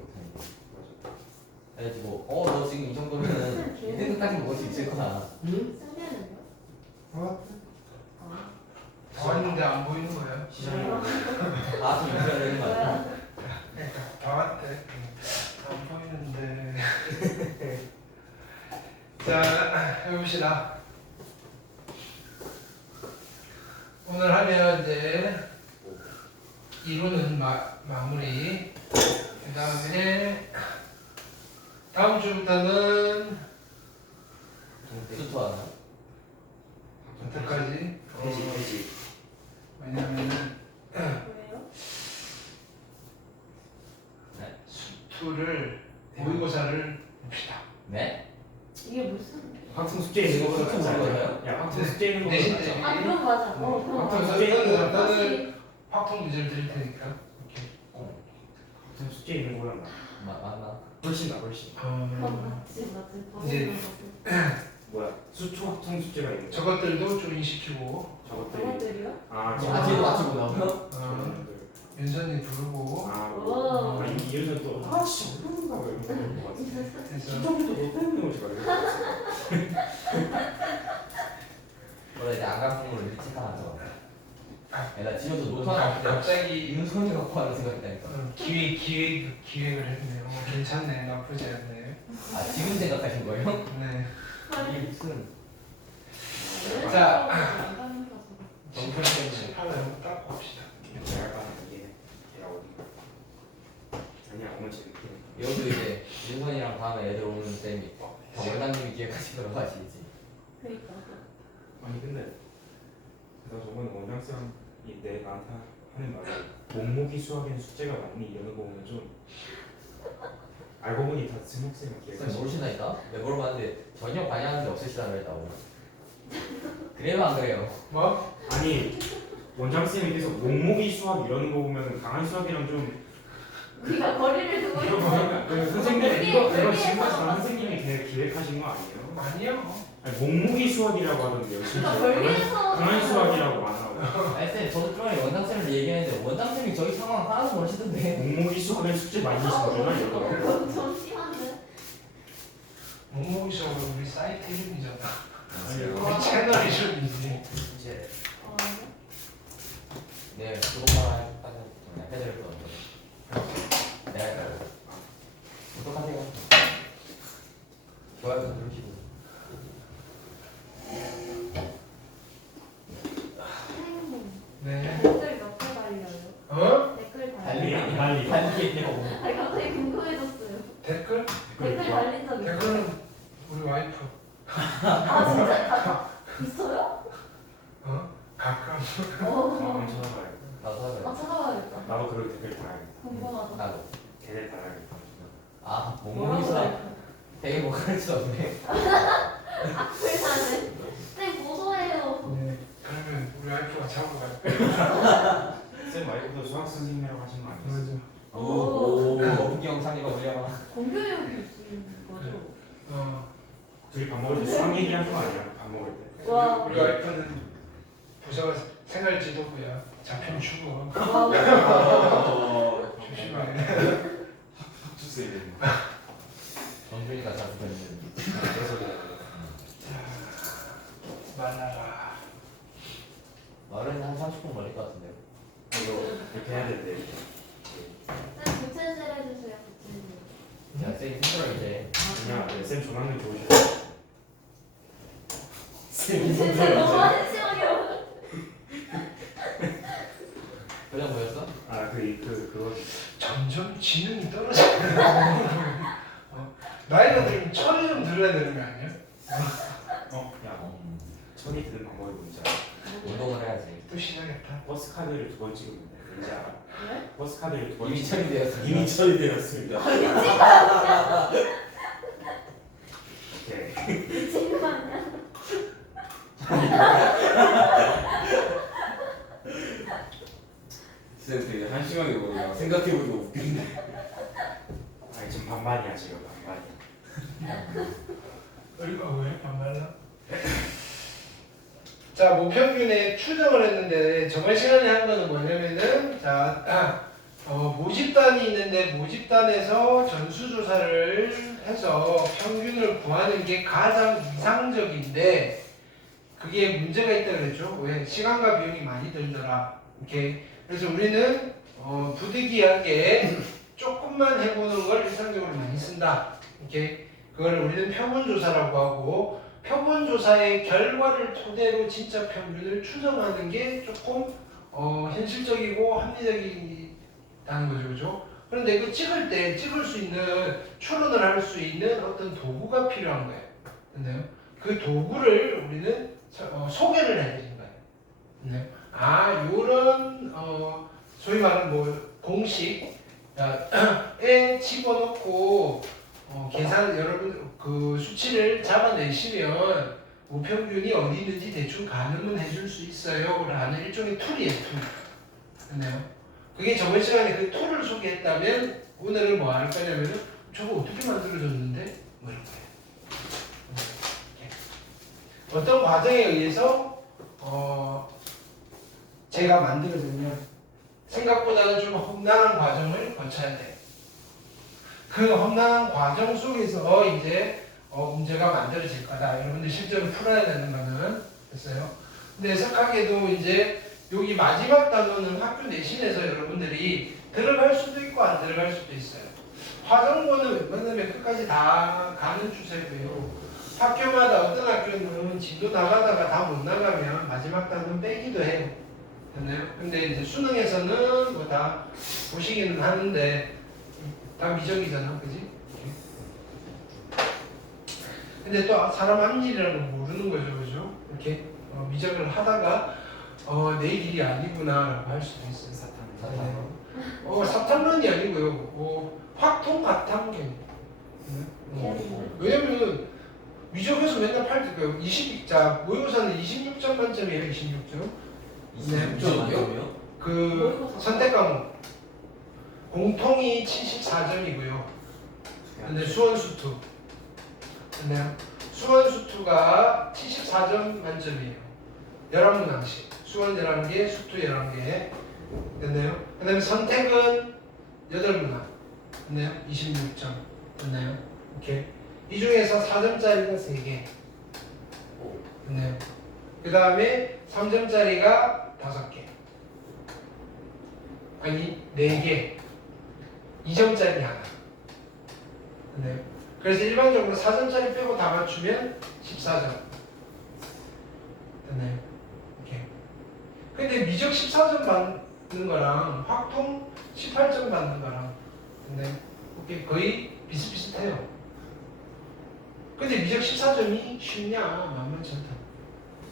못하니까. 그래가지고 너 지금 이 정도면은 1등급까지 먹을 수 있을 거야. 응? 승리는요? 어? 다 왔는데 안 보이는 거야. 시장에 좀 있어야 되는 거 아니야? 그러니까 다 왔대. 안 보이는데. 자, 해봅시다. 오늘 하면 이제 이론은 마무리. 그 다음에 다음 주부터는 수투하나? 언제까지? 돼지 왜냐면은 왜요? 수투를 모의고사를 봅시다. 네? 이게 무슨? 학생 숙제 있는 거보다 숙제 낫지 몰라요? 않아요? 야 학생 숙제 있는 거보다 내신 낫지 때. 않아? 아 그럼 맞아. 그럼 학생 맞아. 숙제 있는 거보다 낫지 너는 확통 문제를 드릴 테니까. 오케이. 학생 숙제 있는 거보다 낫 맞나? 훨씬 나 훨씬 맞지. 이제 뭐야 수초 학생 숙제가 있는 거 저것들도 좀 인식시키고 저것들이요? 아 뒤에도 맞추고 나오면? 윤선이 부르고 오. 아 이유는 또아 진짜 어려운가 왜 이런 거 같아 해서 진짜부터 너 때문에 오지 말래 원래 이제 안감성으로 일찍 하면서 나 집에서 노트 하나 갑자기 윤선이 갖고 하는 생각했다니까. 기획을 했네요. 괜찮네. 나쁘지 않네. 아 지금 생각하신 거예요? 네. 이게 무슨 자. 정편생은 하나 한번 딱 봅시다. 내가 가는 이게 걔가 어딘가 아니야 어머니 느낌 여기도 이제 윤선이랑 다음에 애들 오는 쌤이 다 원장님이 기획하신 거라고 하시지. 그러니까. 아니 근데 나 저번에 원장쌤이 나한테 하는 말이 목목이 수학엔 숙제가 많니 이러는 거 보면 좀 알고 보니 다 승목쌤이 쌤 기획하신 모르신다니까? 내가 물어봤는데 전혀 관여하는 게 없으시다고 했다고. 그래요 안 그래요? 뭐? 아니 원장쌤이 계속 목목이 수학 이러는 거 보면 강한 수학이랑 좀 우리가 거리를 두고 이거 있어. 뭐냐 선생님 이거 지금까지 다 선생님이 기획하신 거 아니에요? 아니요. 아니, 목목이 수학이라고 하던데요 그러니까 실제로 멀리서 강한 수학이라고 안 하고 아니 쌤 저도 좀 전에 원장쌤을 얘기했는데 원장쌤이 저희 상황 하나도 모르시던데. 목목이 수학엔 숙제 많이 주시는구나 이러더라고 좀 심한데. 목목이 수업 우리 사이트 이름이잖아. 아니요. 우리 채널 이름이지. 이제 어. 네 그것만 해드릴 거거든요. 네. 어떡하세요? 좋아요 누르시고. 네. 댓글 몇 개 달려요? 어? 댓글 달리 달려. 달리기요. 아니 갑자기 궁금해졌어요. 댓글? 댓글 달린 적 있어요? 댓글은 우리 와이프. 아 진짜 있어요? 어? 가끔. 어. 찾아봐야겠다 나도 아 하자. 찾아봐야겠다. 나도 그걸 댓글 달아야겠다 궁금하다. 나도. 걔네 달아야겠다 아 뭐라고 몸무게수라 할까? 되게 뭐 가를 수 없네. 악플 사네. 쌤 고소해요. 네. 그러면 우리 와이프가 잡으러 갈게. 쌤 말고도 수학 선생님이라고 하신 거 아니었어요? 맞아. 오 거북이 영상이가 올려봐. 공교육이 있는 거죠? 어. 둘이 밥 먹을 때 수학 얘기하는 거 아니야? 밥 먹을 때 와. 우리 와이프는 부서가 생활 지도부야. 잡히면 죽어. 와. 조심해. 주세요 정준이가 자주 뵙는. 그래서 말라라. 말은 한 30분 걸릴 것 같은데요. 이거 이렇게 해야 되는데 쌤 부채질 해주세요. 부채질. 야 쌤이 힘들어 이제. 그냥 쌤 조망면 좋으셔서 부채질 너무 한심하게 말해. 표정 보였어? 그거 점점 지능이 떨어지네. 나이가 들면 철이 좀 들어야 되는 거 아니야? 야 천이 드는 방법이 뭔지 알아? 운동을 해야지. 또 시작했다. 버스 카드를 두 번 찍으면 돼 왠지 알아? 네? 버스 카드를 두 번 이미 찍으면 처리되었습니다. 이미 처리되었습니다 오케이 미친 거 아니야? 진짜 되게 한심하게 보여. 생각해보니까 웃긴데. 아니 지금 반반이야 지금 반반이야 왜? 반말라? 자, 모평균의 추정을 했는데 저번 시간에 한 거는 뭐냐면은 자, 모집단이 있는데 모집단에서 전수조사를 해서 평균을 구하는 게 가장 이상적인데 그게 문제가 있다 그랬죠. 왜? 시간과 비용이 많이 들더라. 오케이. 그래서 우리는 부득이하게 조금만 해보는 걸 일상적으로 많이 쓴다. 오케이. 그걸 우리는 표본조사라고 하고 표본조사의 결과를 토대로 진짜 평균을 추정하는 게 조금 현실적이고 합리적이다는 거죠, 그죠? 그런데 그 찍을 수 있는 추론을 할 수 있는 어떤 도구가 필요한 거예요. 근데요, 그 도구를 우리는 소개를 해드린 거예요. 네. 요런 소위 말하는 뭐 공식에 집어넣고 계산 여러분 그 수치를 잡아내시면 우평균이 어디 있는지 대충 가늠은 해줄 수 있어요 라는 일종의 툴이에요. 툴. 그렇네요. 그게 저번 시간에 그 툴을 소개했다면 오늘은 뭐 할 거냐면은 저거 어떻게 만들어졌는데 뭐 이런 거예요. 어떤 과정에 의해서 제가 만들어지면 생각보다는 좀 험난한 과정을 거쳐야 돼요. 그 험난한 과정 속에서 이제 문제가 만들어질 거다. 여러분들 실제로 풀어야 되는 거는 됐어요. 근데 해석하게도 이제 여기 마지막 단어는 학교 내신에서 여러분들이 들어갈 수도 있고 안 들어갈 수도 있어요. 화정고는 웬만하면 끝까지 다 가는 추세고요. 학교마다 어떤 학교는 진도 나가다가 다 못 나가면 마지막 단원 빼기도 해요. 됐나요? 근데 이제 수능에서는 뭐 다 보시기는 하는데 다 미적이잖아, 그지? 근데 또 사람 앞일이라는 건 모르는 거죠, 그죠? 이렇게 미적을 하다가 내 일이 아니구나라고 할 수도 있어요. 사탐론이 아니고요. 확통가탐경. 왜냐면 미적에서 맨날 8점, 20자 모의고사는 26점 만점이에요, 26점. 네, 26점 만점이요? 그 선택 과목 공통이 74점이고요. 근데 수원수투. 네, 수원수투가 74점 만점이에요. 11문항씩. 수원 11개, 수투 11개. 됐나요? 그 다음에 선택은 8문항. 됐나요? 26점. 됐나요? 오케이. 이 중에서 4점짜리가 3개. 됐나요? 그 다음에 3점짜리가 5개. 아니, 4개. 2점짜리 하나. 됐나요? 그래서 일반적으로 4점짜리 빼고 다 맞추면 14점. 됐나요? 오케이. 근데 미적 14점 받는 거랑 확통 18점 받는 거랑 됐나요? 오케이. 거의 비슷비슷해요. 근데 미적 14점이 쉽냐? 만만치 않다.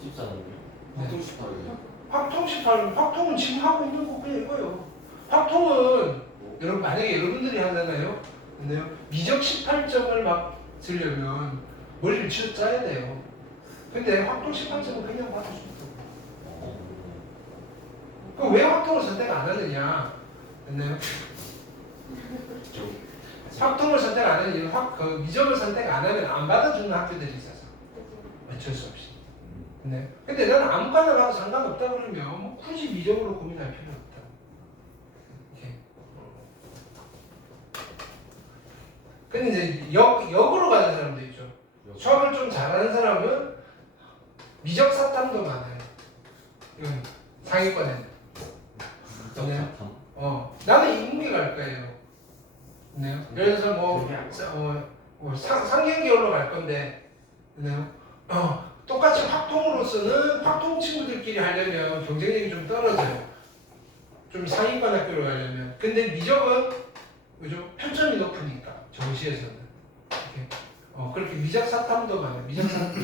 14점이요? 확통 18이요. 확통 18은 확통은 지금 하고 있는 거 그냥 이거예요. 확통은 여러분 만약에 여러분들이 하잖아요. 근데요 미적 18점을 막 쓰려면 머리를 쥐어 짜야 돼요. 근데 확통 18점은 그냥 받을 수 있다고. 그럼 왜 확통을 선택 안 하느냐? 됐나요? 확통을 선택 안 하는 이유는 미적을 선택 안 하면 안 받아주는 학교들이 있어서 어쩔 수 없이. 네. 근데 나는 아무거나 가도 상관없다 그러면 뭐 굳이 미적으로 고민할 필요 없다. 이렇게. 근데 이제 역으로 가는 사람도 있죠. 수학을 좀 잘하는 사람은 미적 사탐도 많아요. 이건 상위권에는. 나는 인문계 갈 거예요. 네. 그래서 상경계열로 갈 건데, 네. 똑같이 확통으로서는 확통 친구들끼리 하려면 경쟁력이 좀 떨어져요. 좀 상위권 학교로 가려면. 근데 미적은 그죠? 편점이 높으니까 정시에서는 그렇게 미적 사탐도 많아요. 미적 사탐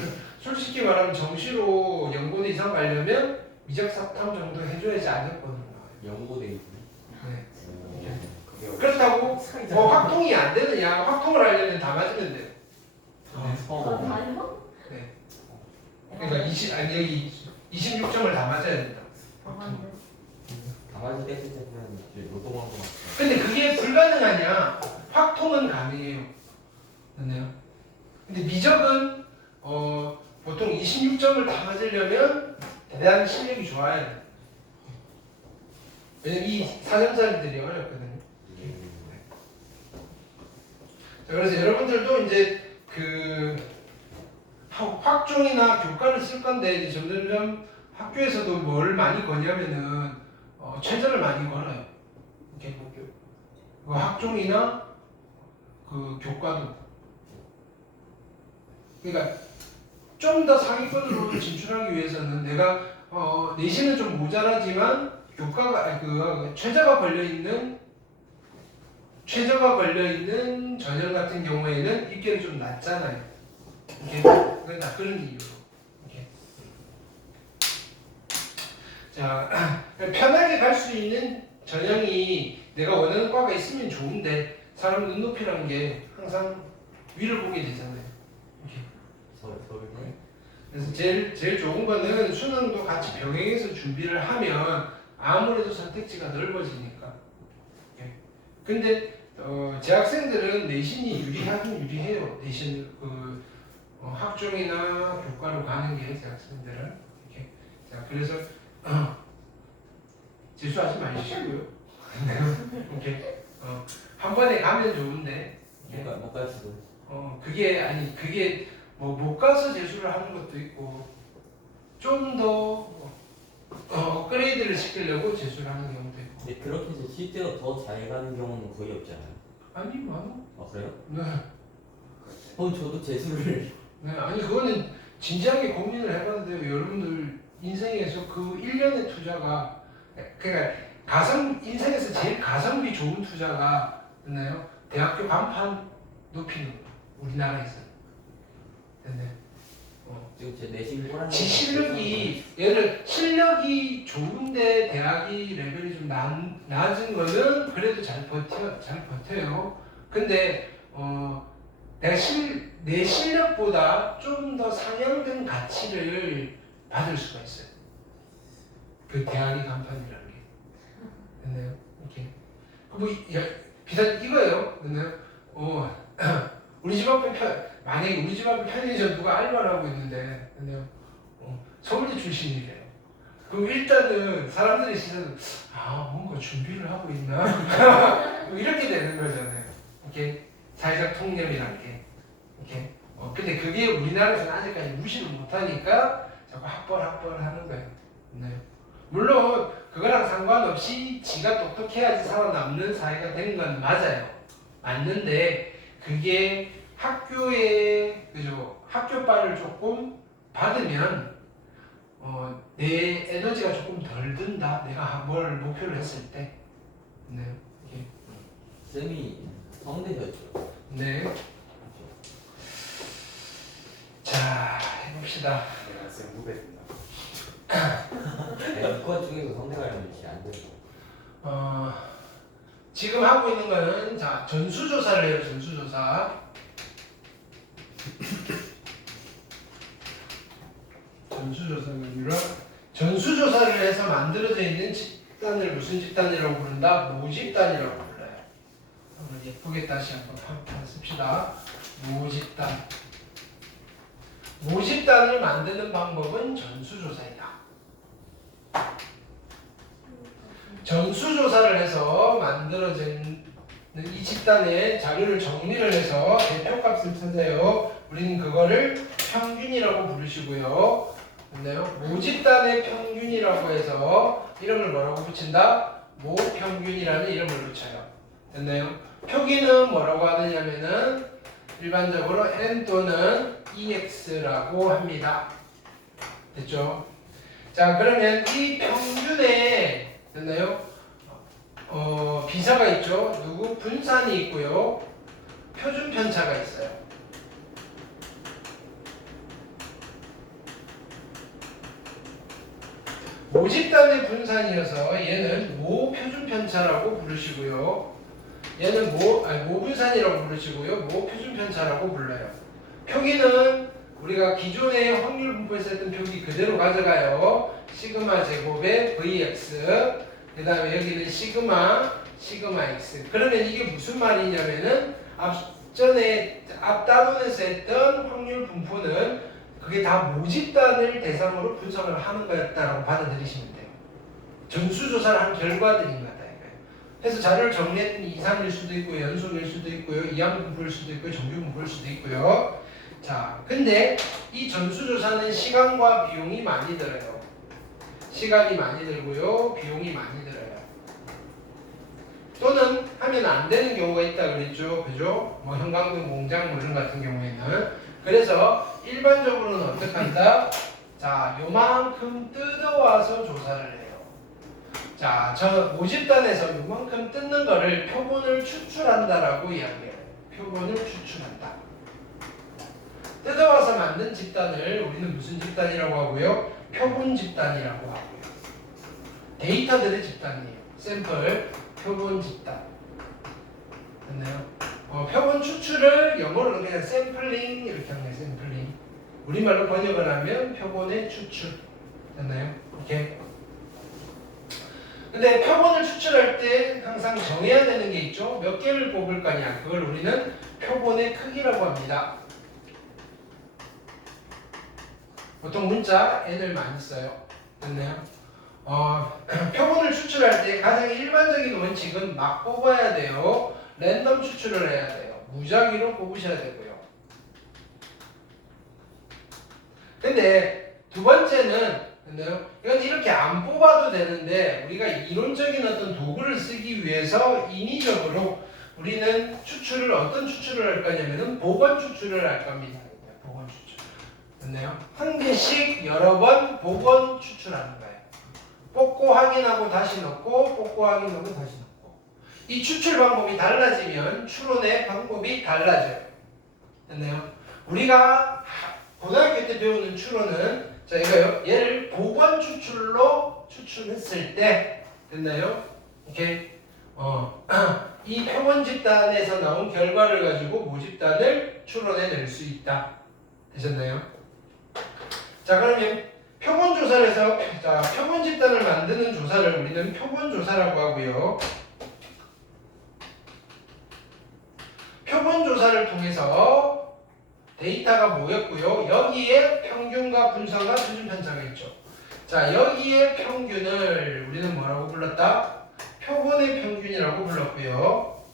솔직히 말하면 정시로 연고대 이상 가려면 미적 사탐 정도 해줘야지 안정권으로 나와요. 연고대 있네. 네. 그렇다고 확통이 안 되느냐? 확통을 하려면 다 맞으면 돼요. 다요? 네. 그러니까 여기 26점을 다 맞아야 된다. 가만히 떼을 때는 이제 노동한 거 같아요. 근데 그게 불가능하냐? 확통은 가능해요. 맞나요? 근데 미적은 보통 26점을 다 맞으려면 대단히 실력이 좋아야 돼. 왜냐면 이 4점짜리들이 어렵거든요. 자, 그래서 여러분들도 이제 그 확종이나 교과를 쓸 건데 이제 점점점 학교에서도 뭘 많이 거냐면은 최저를 많이 걸어요. 이렇게 그 학종이나 그 교과도. 그러니까 좀 더 상위권으로 진출하기 위해서는 내가 내신은 좀 모자라지만 교과가 아니, 그 최저가 걸려 있는 전형 같은 경우에는 입결이 좀 낮잖아요. 이게 다 그런 이유로. 이렇게. 자, 편하게 갈 수 있는 전형이 내가 원하는 과가 있으면 좋은데 사람 눈높이라는 게 항상 위를 보게 되잖아요. 이렇게. 서울대. 그래서 제일 좋은 거는 수능도 같이 병행해서 준비를 하면 아무래도 선택지가 넓어지니까. 예. 근데 재학생들은 내신이 유리하긴 유리해요. 내신 그 학종이나 교과로 가는 게 재학생들은 이렇게. 자, 그래서 재수하지 마시고요. 이렇게 한 번에 가면 좋은데. 못 갈 수도. 그게 뭐 못 가서 재수를 하는 것도 있고 좀 더 업그레이드를 시키려고 재수를 하는 경우도 있고. 근데 그렇게 해서 실제로 더 잘 가는 경우는 거의 없잖아요. 아니 많아. 아 그래요? 네. 저도 재수를 네, 아니 그거는 진지하게 고민을 해봤는데요. 여러분들 인생에서 그 1년의 투자가 그러니까 인생에서 제일 가성비 좋은 투자가 됐나요? 대학교 간판 높이는 거. 우리나라에서. 됐네. 지금 제 내신 꼬라지. 지 실력이 좋은데 대학이 레벨이 좀 낮은 거는 그래도 잘 버텨요. 근데 내가 내 실력보다 좀 더 상향된 가치를 받을 수가 있어요. 그 대학이 간판이라는 게. 됐나요? 이렇게. 비단 이거예요. 됐나요? 우리 집 앞에 만약에 우리 집 앞에 편의점 누가 알바를 하고 있는데, 됐나요? 서울대 출신이래요. 그럼 일단은 사람들이 시선은 뭔가 준비를 하고 있나? 이렇게 되는 거잖아요. 이렇게 사회적 통념이라는 게. 이렇게. 근데 그게 우리나라에서는 아직까지 무시를 못하니까 자꾸 학벌 하는 거예요. 네. 물론 그거랑 상관없이 지가 똑똑해야지 살아남는 사회가 된 건 맞아요. 맞는데 그게 학교빨을 조금 받으면 내 에너지가 조금 덜 든다. 내가 뭘 목표를 했을 때. 네. 이렇게. 쌤이 성대셨죠. 네. 자, 해봅시다. 내가 쌤 후배입니다. 이과 중에서 성대가 있는지 안 되고. 지금 하고 있는 거는 자 전수조사를 해요. 전수조사가 아니라 전수조사를 해서 만들어져 있는 집단을 무슨 집단이라고 부른다? 모집단이라고 불러요. 한번 예쁘게 다시 한번 씁시다. 모집단을 만드는 방법은 전수조사이다. 전수조사를 해서 만들어진 이 집단의 자료를 정리를 해서 대표값을 찾아요. 우리는 그거를 평균이라고 부르시고요. 됐나요? 모집단의 평균이라고 해서 이름을 뭐라고 붙인다? 모평균이라는 이름을 붙여요. 됐나요? 표기는 뭐라고 하느냐면은 일반적으로 n 또는 ex라고 합니다. 됐죠? 자, 그러면 이 평균에 됐나요? 비사가 있죠. 누구? 분산이 있고요. 표준 편차가 있어요. 모집단의 분산이어서 얘는 모표준 편차라고 부르시고요. 얘는 모분산이라고 부르시고요. 모표준 편차라고 불러요. 표기는 우리가 기존의 확률 분포에서 했던 표기 그대로 가져가요. 시그마 제곱의 Vx, 그 다음에 여기는 시그마 x. 그러면 이게 무슨 말이냐면은 앞 단원에서 했던 확률 분포는 그게 다 모집단을 대상으로 분석을 하는 거였다라고 받아들이시면 돼요. 전수조사를 한 결과들인 거다 이거예요. 그래서 자료를 정리했더니 이상일 수도 있고 연속일 수도 있고요, 이항분포일 수도 있고요, 정규분포일 수도 있고요. 자, 근데 이 전수조사는 시간과 비용이 많이 들어요. 시간이 많이 들고요, 비용이 많이 들어요. 또는 하면 안 되는 경우가 있다 그랬죠, 그죠? 뭐 형광등 공장 뭐 이런 같은 경우에는. 그래서 일반적으로는 어떻게 한다? 자, 요만큼 뜯어와서 조사를 해요. 자, 저 모집단에서 요만큼 뜯는 거를 표본을 추출한다라고 이야기해요. 표본을 추출한다. 뜯어와서 만든 집단을 우리는 무슨 집단이라고 하고요? 표본 집단이라고 하고요. 데이터들의 집단이에요. 샘플, 표본 집단. 됐나요? 표본 추출을 영어로는 그냥 샘플링 이렇게 하면 샘플링. 우리말로 번역을 하면 표본의 추출. 됐나요? 이렇게. 근데 표본을 추출할 때 항상 정해야 되는 게 있죠. 몇 개를 뽑을 거냐. 그걸 우리는 표본의 크기라고 합니다. 보통 문자 n을 많이 써요. 됐나요? 표본을 추출할 때 가장 일반적인 원칙은 막 뽑아야 돼요. 랜덤 추출을 해야 돼요. 무작위로 뽑으셔야 되고요. 근데 두 번째는 이건 이렇게 안 뽑아도 되는데 우리가 이론적인 어떤 도구를 쓰기 위해서 인위적으로 우리는 추출을 어떤 추출을 할 거냐면은 복원 추출을 할 겁니다. 복원 추출. 됐나요? 한 개씩 여러 번 복원 추출하는 거예요. 뽑고 확인하고 다시 넣고 뽑고 확인하고 다시 넣고. 이 추출 방법이 달라지면 추론의 방법이 달라져요. 됐나요? 우리가 고등학교 때 배우는 추론은 자 이거요. 얘를 복원 추출로 추출했을 때 됐나요? 오케이. 이 표본 집단에서 나온 결과를 가지고 모집단을 추론해낼 수 있다. 되셨나요? 자 그러면 표본 조사를 해서 자 표본 집단을 만드는 조사를 우리는 표본 조사라고 하고요. 표본 조사를 통해서 데이터가 모였고요. 여기에 평균과 분산과 수준 편차가 있죠. 자 여기에 평균을 우리는 뭐라고 불렀다? 표본의 평균이라고 불렀고요.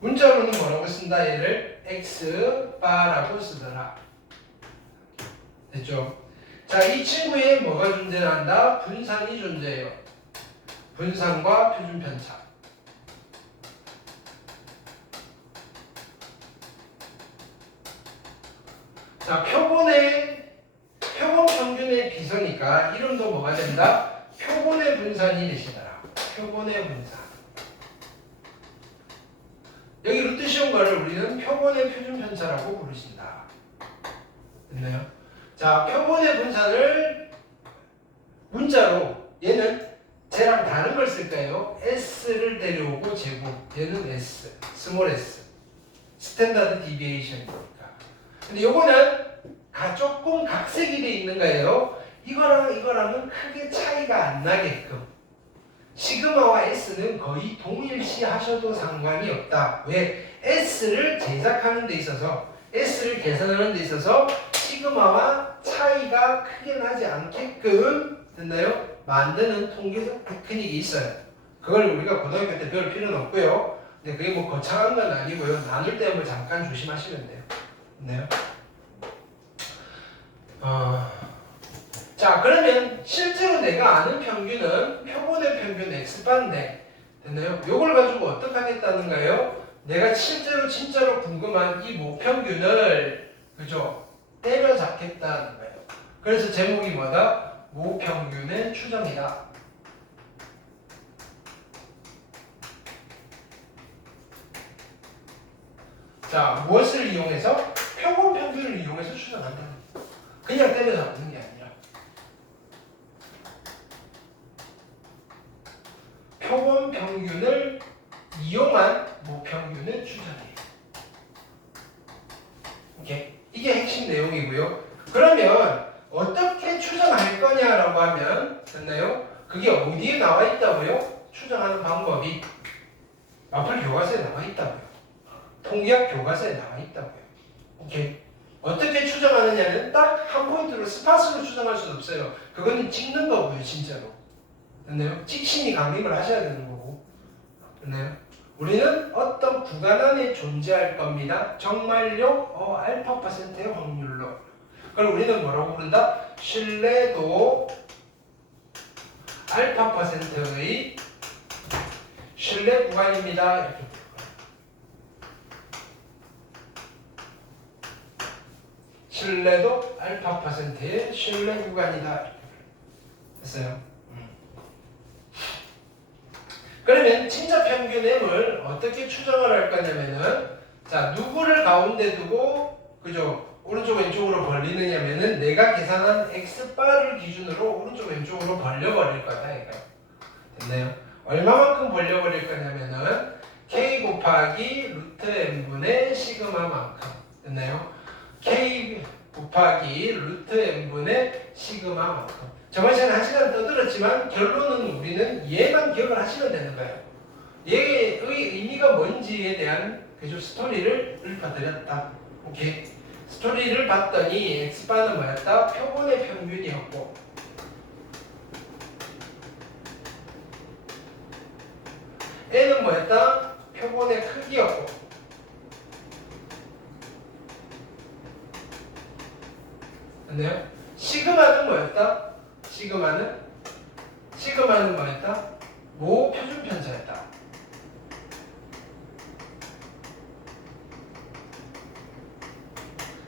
문자로는 뭐라고 쓴다? 얘를 X바라고 쓰더라. 됐죠? 자, 이 친구에 뭐가 존재한다? 분산이 존재해요. 분산과 표준 편차. 자, 표본 평균의 비서니까 이름도 뭐가 된다? 표본의 분산이 되시더라. 표본의 분산. 여기 루트 씌운 거를 우리는 표본의 표준 편차라고 부르신다. 됐나요? 자, 표본의 분산을 문자로 얘는 쟤랑 다른 걸 쓸까요? S를 데려오고 제곱. 얘는 S, 스몰 s. 스탠다드 디비에이션이니까. 근데 요거는 조금 각색이 돼 있는 거예요. 이거랑은 크게 차이가 안 나게끔. 시그마와 S는 거의 동일시 하셔도 상관이 없다. 왜? S를 제작하는 데 있어서 S를 계산하는 데 있어서 시그마와 차이가 크게 나지 않게끔 됐나요? 만드는 통계적 테크닉이 있어요. 그걸 우리가 고등학교 때 배울 필요는 없고요. 근데 그게 뭐 거창한 건 아니고요. 나눌 때 뭐 잠깐 조심하시면 돼요. 됐나요? 자 그러면 실제로 내가 아는 평균은 표본의 평균 X바인데 됐나요? 요걸 가지고 어떻게 하겠다는 거예요? 내가 실제로 진짜로 궁금한 이 모평균을 그죠? 때려잡겠다는 거예요. 그래서 제목이 뭐다? 모평균의 추정이다. 자 무엇을 이용해서? 표본 평균을 이용해서 추정한다. 그냥 때려잡는 게 아니라 표본 평균을 이용한 모평균을 추정해요. 오케이? 이게 핵심 내용이고요. 그러면 어떻게 추정할 거냐라고 하면 됐나요? 그게 어디에 나와 있다고요? 추정하는 방법이 마플 교과서에 나와 있다고요. 통계학 교과서에 나와 있다고요. 오케이? 어떻게 추정하느냐면 딱 한 포인트로 스팟으로 추정할 수는 없어요. 그거는 찍는 거고요, 진짜로. 됐나요? 찍신이 강림을 하셔야 되는 거고. 됐나요? 우리는 어떤 구간 안에 존재할 겁니다. 정말요? 알파 %의 확률로. 그럼 우리는 뭐라고 부른다? 신뢰도 알파 %의 신뢰 구간입니다. 이렇게 부를 거예요. 신뢰도 알파 %의 신뢰 구간이다. 됐어요? 그러면 진짜 평균 M을 어떻게 추정을 할 거냐면은, 자, 누구를 가운데 두고, 그죠? 오른쪽 왼쪽으로 벌리느냐면은 내가 계산한 X바를 기준으로 오른쪽 왼쪽으로 벌려버릴 거다, 이거. 됐나요? 얼마만큼 벌려버릴 거냐면은 K 곱하기 루트 N분의 시그마만큼. 됐나요? K 곱하기 루트 N분의 시그마만큼. 저번 시간에 1시간 떠들었지만 결론은 우리는 얘만 기억을 하시면 되는 거예요. 얘의 의미가 뭔지에 대한 그죠 스토리를 읊어드렸다. 오케이. 스토리를 봤더니 X바는 뭐였다? 표본의 평균이었고, N은 뭐였다? 표본의 크기였고, 맞나요? 시그마는 뭐였다? 시그마는 뭐였다? 모 표준 편차였다.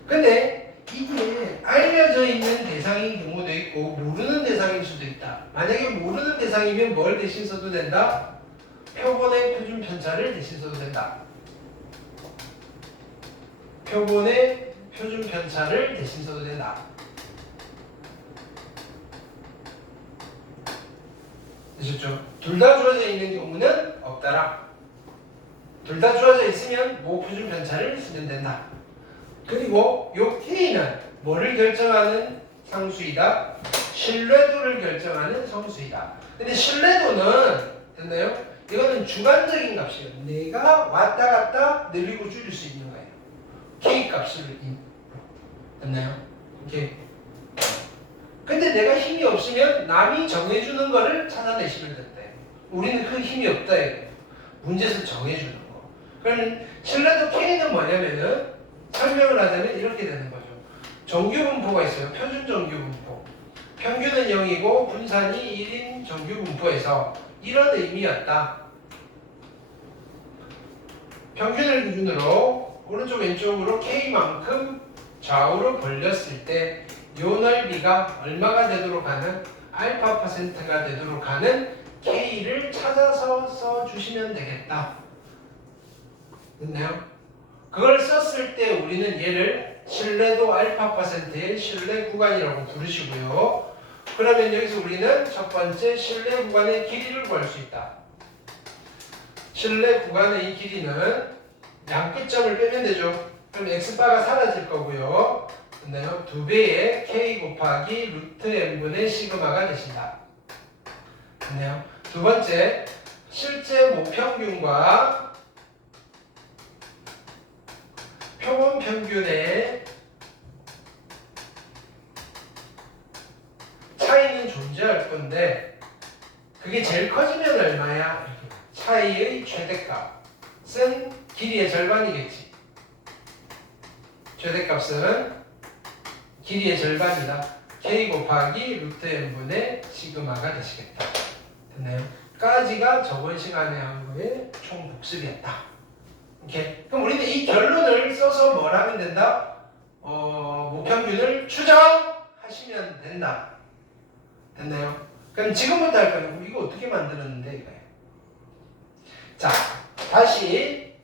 근데 이게 알려져 있는 대상인 경우도 있고 모르는 대상일 수도 있다. 만약에 모르는 대상이면 뭘 대신 써도 된다? 표본의 표준 편차를 대신 써도 된다. 표본의 표준 편차를 대신 써도 된다. 되셨죠? 둘 다 주어져 있는 경우는 없다라. 둘 다 주어져 있으면 모 표준 편차를 쓰면 된다. 그리고 요 K는 뭐를 결정하는 상수이다? 신뢰도를 결정하는 성수이다. 근데 신뢰도는 됐나요? 이거는 주관적인 값이에요. 내가 왔다 갔다 늘리고 줄일 수 있는 거예요. K 값을 됐나요? 오케이. 근데 내가 힘이 없으면 남이 정해주는 거를 찾아내시면 된대. 우리는 그 힘이 없다 이거예요. 문제에서 정해주는 거. 그러면 신뢰도 K는 뭐냐면은 설명을 하자면 이렇게 되는 거죠. 정규분포가 있어요. 표준 정규분포. 평균은 0이고 분산이 1인 정규분포에서 이런 의미였다. 평균을 기준으로 오른쪽 왼쪽으로 K만큼 좌우로 벌렸을 때 요 넓이가 얼마가 되도록 하는 알파 %가 되도록 하는 K를 찾아서 써주시면 되겠다. 됐나요? 그걸 썼을 때 우리는 얘를 신뢰도 알파 %의 신뢰 구간이라고 부르시고요. 그러면 여기서 우리는 첫 번째 신뢰 구간의 길이를 구할 수 있다. 신뢰 구간의 길이는 양끝점을 빼면 되죠. 그럼 X바가 사라질 거고요. 됐나요? 2배의 K 곱하기 루트 N분의 시그마가 되신다. 됐나요? 두 번째, 실제 모평균과 표본 평균의 차이는 존재할 건데 그게 제일 커지면 얼마야? 차이의 최대값은 길이의 절반이겠지. 최대값은 길이의 절반이다. K 곱하기 루트 N분의 시그마가 되시겠다. 됐나요? 까지가 저번 시간에 한 거의 총 복습이었다. 오케이. 그럼 우리는 이 결론을 써서 뭘 하면 된다? 모평균을 추정하시면 된다. 됐나요? 그럼 지금부터 할 거예요. 이거 어떻게 만들었는데 이거예요. 자, 다시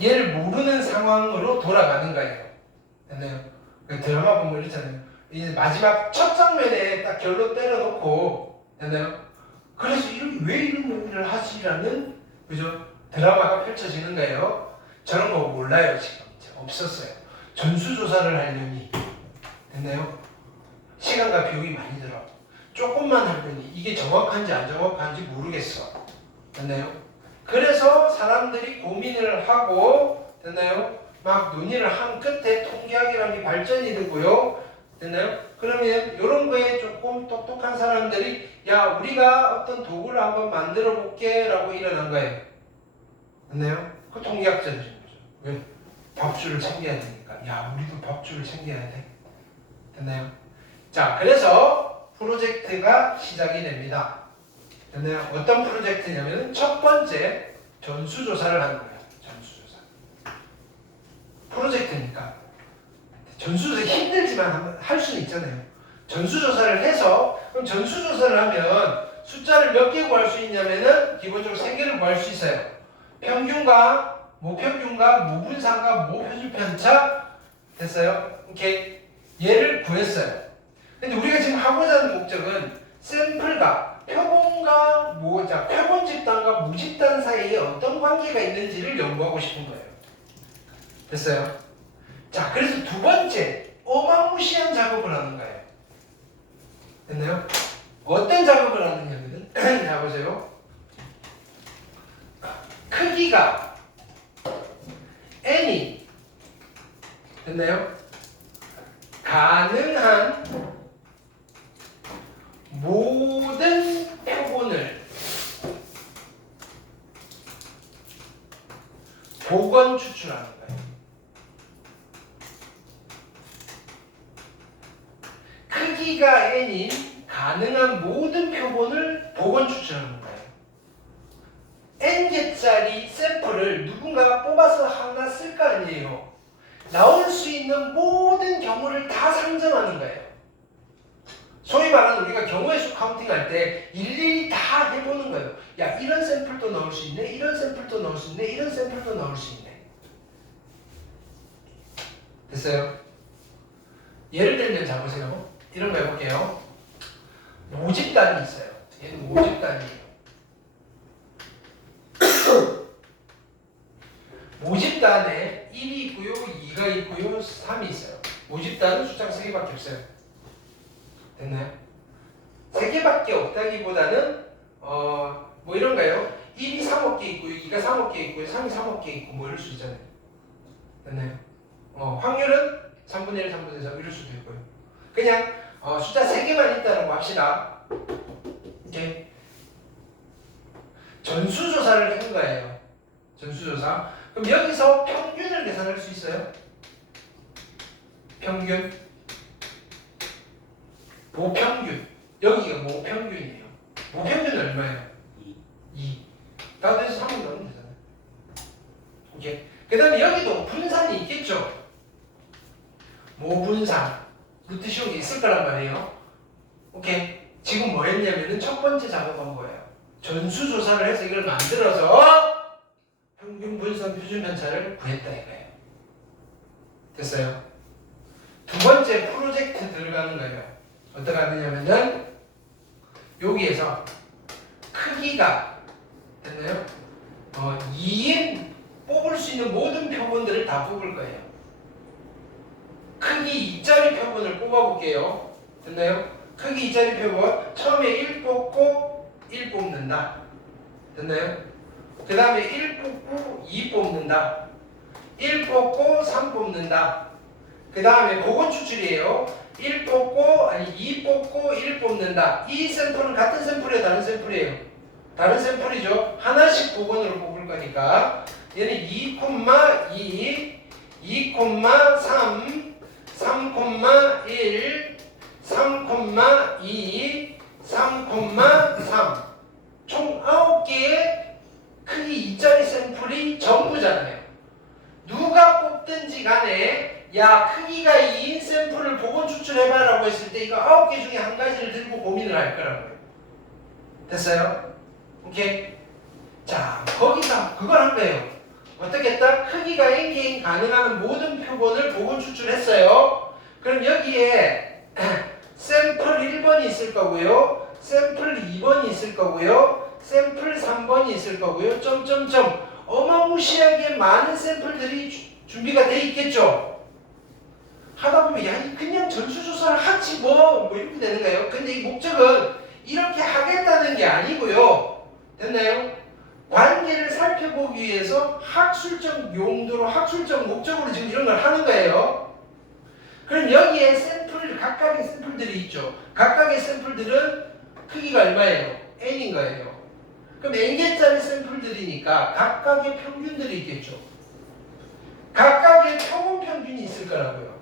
얘를 모르는 상황으로 돌아가는 거예요. 됐나요? 드라마 보면 이렇잖아요. 이제 마지막 첫 장면에 딱 결론 때려놓고, 됐나요? 그래서 왜 이런 연기를 하지라는, 그죠? 드라마가 펼쳐지는 거예요. 저런 거 몰라요, 지금. 없었어요. 전수조사를 하려니, 됐나요? 시간과 비용이 많이 들어. 조금만 하더니 이게 정확한지 안 정확한지 모르겠어. 됐나요? 그래서 사람들이 고민을 하고, 됐나요? 막 논의를 한 끝에 통계학이라는 게 발전이 되고요. 됐나요? 그러면 이런 거에 조금 똑똑한 사람들이 야 우리가 어떤 도구를 한번 만들어 볼게 라고 일어난 거예요. 됐나요? 그 통계학자들인 거죠. 왜? 밥줄을 챙겨야 되니까. 야 우리도 밥줄을 챙겨야 돼. 됐나요? 자 그래서 프로젝트가 시작이 됩니다. 됐나요? 어떤 프로젝트냐면 첫 번째 전수조사를 하는 거예요. 전수조사. 프로젝트니까 전수조사 힘들지만 할 수는 있잖아요. 전수조사를 해서 그럼 전수조사를 하면 숫자를 몇 개 구할 수 있냐면은 기본적으로 3개를 구할 수 있어요. 평균과 모평균과 모분상과 모표준편차 됐어요? 오케이. 얘를 구했어요. 근데 우리가 지금 하고자 하는 목적은 샘플과 표본과 표본 집단과 무집단 사이에 어떤 관계가 있는지를 연구하고 싶은 거예요. 됐어요? 자, 그래서 두 번째 어마무시한 작업을 하는 거예요. 됐나요? 어떤 작업을 하느냐면은 자 보세요. 크기가 n이 됐나요? 가능한 모든 표본을 복원 추출하는 거예요. 크기가 n인 가능한 모든 표본을 복원 추출하는 거예요. n개짜리 샘플을 누군가가 뽑아서 하나 쓸 거 아니에요. 나올 수 있는 모든 경우를 다 상정하는 거예요. 소위 말하는 우리가 경우의 수 카운팅 할 때 일일이 다 해보는 거예요. 야 이런 샘플도 넣을 수 있네, 이런 샘플도 넣을 수 있네, 이런 샘플도 넣을 수 있네. 됐어요? 예를 들면 자 보세요. 이런 거 해볼게요. 모집단이 있어요. 얘는 모집단이에요. 모집단에 1이 있고요, 2가 있고요, 3이 있어요. 모집단은 숫자가 3개밖에 없어요. 됐나요? 3개밖에 없다기보다는 뭐 이런가요? 1이 3억 개 있고요, 2가 3억 개 있고요, 3이 3억 개 있고 뭐 이럴 수 있잖아요. 됐나요? 확률은 3분의 1, 3분의 4 이럴 수도 있고요. 그냥 숫자 3개만 있다라고 합시다. 오케이. 전수조사를 한 거예요. 전수조사. 그럼 여기서 평균을 계산할 수 있어요? 평균. 모평균. 여기가 모평균이에요. 모평균은 얼마예요? 2. 다 돼서 3을 넣으면 되잖아요. 오케이. 그 다음에 여기도 분산이 있겠죠? 모분산. 루트 쉬운 게 있을 거란 말이에요. 오케이. 지금 뭐 했냐면은 첫 번째 작업한 거예요. 전수조사를 해서 이걸 만들어서 평균 분산 표준 편차를 구했다 이거예요. 됐어요? 두 번째 프로젝트 들어가는 거예요. 어떻게 하느냐면은 여기에서 크기가 됐나요? 2인 뽑을 수 있는 모든 표본들을 다 뽑을 거예요. 크기 2짜리 표본을 뽑아볼게요. 됐나요? 크기 2짜리 표본 처음에 1 뽑고 1 뽑는다. 됐나요? 그 다음에 1 뽑고 2 뽑는다. 1 뽑고 3 뽑는다. 그 다음에 복원 추출이에요. 1 뽑고 2 뽑고 1 뽑는다. 이 샘플은 같은 샘플이에요, 다른 샘플이에요? 다른 샘플이죠. 하나씩 복원으로 뽑을 거니까 얘는 2, 2, 2, 3, 3,1, 3,2, 3,3 총 9개의 크기 2짜리 샘플이 전부잖아요. 누가 뽑든지 간에 야 크기가 2인 샘플을 복원 추출해봐라고 했을 때 이거 9개 중에 한 가지를 들고 고민을 할 거라고요. 됐어요? 오케이? 자 거기서 그걸 한 거예요. 어떻게 했다? 크기가 n개인 가능한 모든 표본을 복원 추출했어요. 그럼 여기에 샘플 1번이 있을 거고요. 샘플 2번이 있을 거고요. 샘플 3번이 있을 거고요. 점점점 어마무시하게 많은 샘플들이 준비가 돼 있겠죠. 하다 보면 야 그냥 전수조사를 하지 뭐 이렇게 되는 거예요. 근데 이 목적은 이렇게 하겠다는 게 아니고요. 됐나요? 관계를 살펴보기 위해서 그래서 학술적 용도로 학술적 목적으로 지금 이런 걸 하는 거예요. 그럼 여기에 샘플 각각의 샘플들이 있죠. 각각의 샘플들은 크기가 얼마예요? n인 거예요. 그럼 n개짜리 샘플들이니까 각각의 평균들이 있겠죠. 각각의 표본 평균이 있을 거라고요.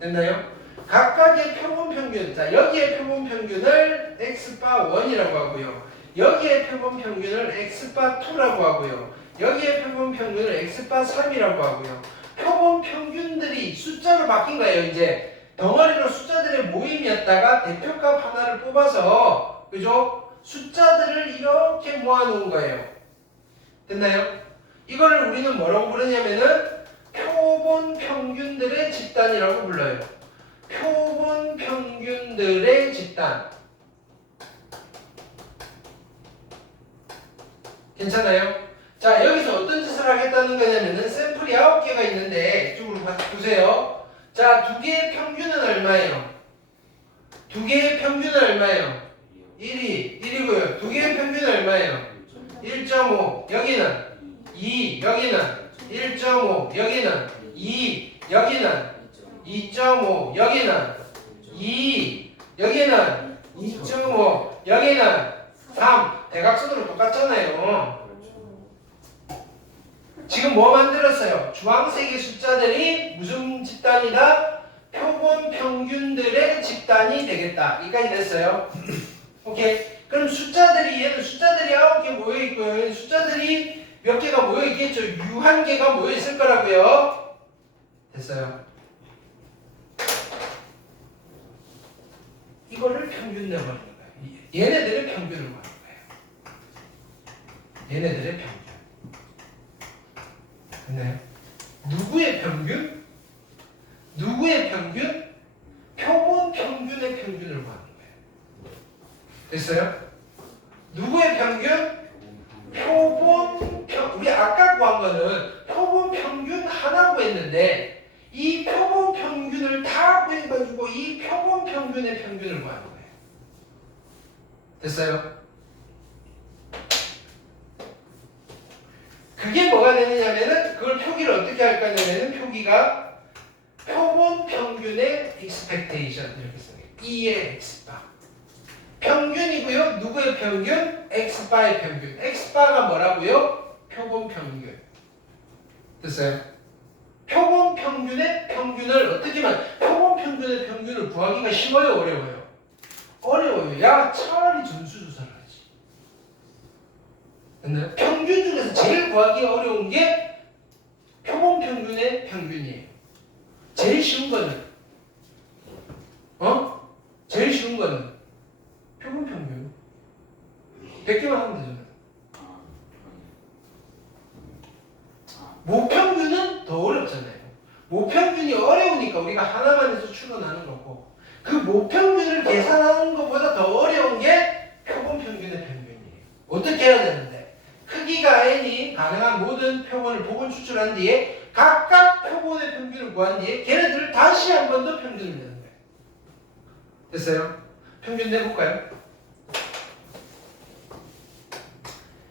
됐나요? 각각의 표본 평균. 자, 여기에 표본 평균을 x바 1이라고 하고요. 여기에 표본 평균을 x바 2라고 하고요. 여기에 표본 평균을 x바 3이라고 하고요. 표본 평균들이 숫자로 바뀐 거예요. 이제 덩어리로 숫자들의 모임이었다가 대표값 하나를 뽑아서, 그죠? 숫자들을 이렇게 모아놓은 거예요. 됐나요? 이거를 우리는 뭐라고 부르냐면은 표본 평균들의 집단이라고 불러요. 표본 평균들의 집단. 괜찮아요? 자, 여기서 어떤 짓을 하겠다는 거냐면은 샘플이 9개가 있는데 이쪽으로 보세요. 자, 두 개의 평균은 얼마예요? 두 개의 평균은 얼마예요? 1이고요. 두 개의 평균은 얼마예요? 1.5. 여기는 2. 여기는 1.5. 여기는 2. 여기는 2.5. 여기는 2. 여기는 2.5. 여기는 3. 대각선으로 똑같잖아요. 지금 뭐 만들었어요? 주황색의 숫자들이 무슨 집단이다? 표본 평균들의 집단이 되겠다. 여기까지 됐어요. 오케이. 그럼 숫자들이, 얘는 숫자들이 9개 모여있고요. 얘는 숫자들이 몇 개가 모여있겠죠? 유한 개가 모여있을 거라고요. 됐어요. 이거를 평균 내보는 거예요. 얘네들의 평균을 구하는 거예요. 얘네들의 평균. 됐나요? 누구의 평균? 누구의 평균? 표본 평균의 평균을 구하는 거예요. 됐어요? 누구의 평균? 표본 평, 우리 아까 구한 거는 표본 평균 하나 구했는데 이 표본 평균을 다 구해가지고 이 표본 평균의 평균을 구하는 거예요. 됐어요? 그게 뭐가 되느냐면은 그걸 표기를 어떻게 할 거냐면은 표기가 표본 평균의 expectation 이렇게 써요. E의 x바. 평균이고요. 누구의 평균? x바의 평균. x바가 뭐라고요? 표본 평균. 됐어요? 표본 평균의 평균을 어떻게 만? 표본 평균의 평균을 구하기가 쉬워요, 어려워요? 어려워요. 야, 차라리 전수조사를 하지. 됐나요? 평균 중에서 제일 구하기 어려운 게 표본 평균의 평균이에요. 제일 쉬운 거는 제일 쉬운 거는 표본 평균 100개만 하면 되잖아요. 모평균은 더 어렵잖아요. 모평균이 어려우니까 우리가 하나만 해서 추론하는 거고 그 모평균을 계산하는 것보다 더 어려운 게 표본 평균의 평균이에요. 어떻게 해야 되는데 크기가 n이 가능한 모든 표본을 보고 추출한 뒤에 각각 표본의 평균을 구한 뒤에 걔네들을 다시 한 번 더 평균을 내는 거예요. 됐어요? 평균 내볼까요?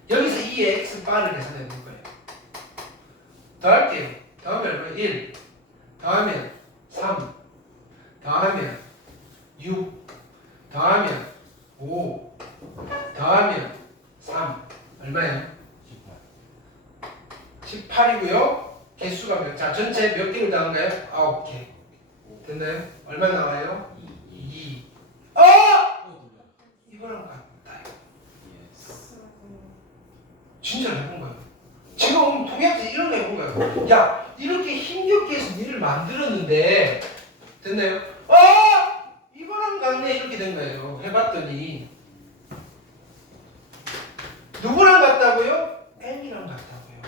여기서 이 x바를 계산해 볼 거예요. 더할게요. 더하면 1, 더하면 3, 더하면 6, 더하면 5, 더하면 3 얼마예요? 18이고요. 개수가 몇? 자, 전체 몇 개를 더한가요? 9개. 됐나요? 얼마 나와요? 2. 이거랑 같아요. 진짜 해본 거예요. 지금 통역자 이런 거 해본 거예요. 야, 이렇게 힘겹게 해서 니를 만들었는데 됐나요? 이거랑 같네 이렇게 된 거예요. 해봤더니 누구랑 같다고요? n이랑 같다고요.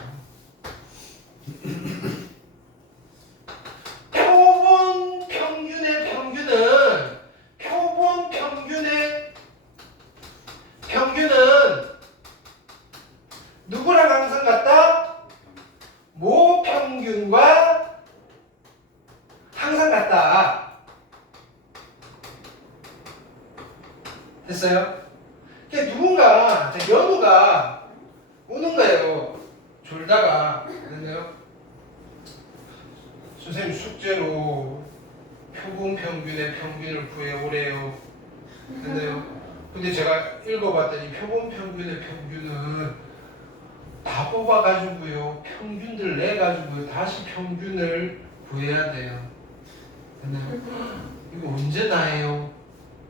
표본 평균의 평균은 표본 평균의 평균은 누구랑 항상 같다? 모평균과 항상 같다. 됐어요? 그러니까 누군가 연우가 오는 거예요. 졸다가 됐나요? 선생님 숙제로 표본 평균의 평균을 구해오래요. 됐나요? 근데 제가 읽어봤더니 표본 평균의 평균은 다 뽑아가지고요. 평균들 내가지고요. 다시 평균을 구해야 돼요. 됐나요? 이거 언제 다 해요?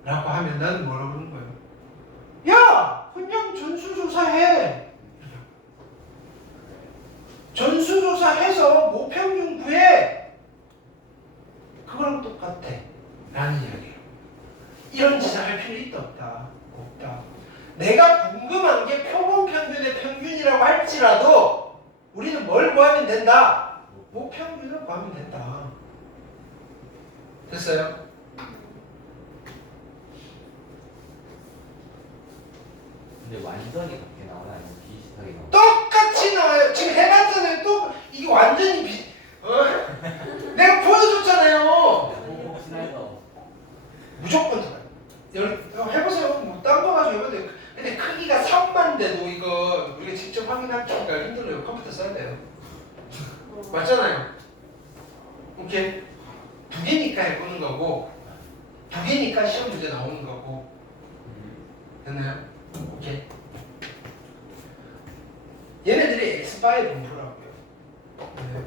라고 하면 나는 뭐라고 그러는 거예요? 야! 그냥 전수조사해! 전수조사해서 모평균 구해! 그거랑 똑같아. 라는 이야기예요. 이런 짓을 할 필요 있다 없다? 없다. 내가 궁금한 게 표본 평균의 평균이라고 할지라도 우리는 뭘 구하면 된다? 모평균을 구하면 된다. 됐어요? 근데 완전히 같게 나와요? 아니면 비슷하게 나와요? 똑같이 나와요. 지금 해봤잖아요. 또 이게 완전히 내가 보여줬잖아요. 혹시나 해서 무조건 들어요. 해보세요. 뭐딴거 가지고 해봐도 돼요. 근데 크기가 3만 돼도 이거 우리가 직접 확인하기가 힘들어요. 컴퓨터 써야 돼요. 맞잖아요. 오케이. 2개니까 해보는 거고 2개니까 시험 문제 나오는 거고 됐나요? 오케이. 얘네들이 X바의 분포라고요. 네.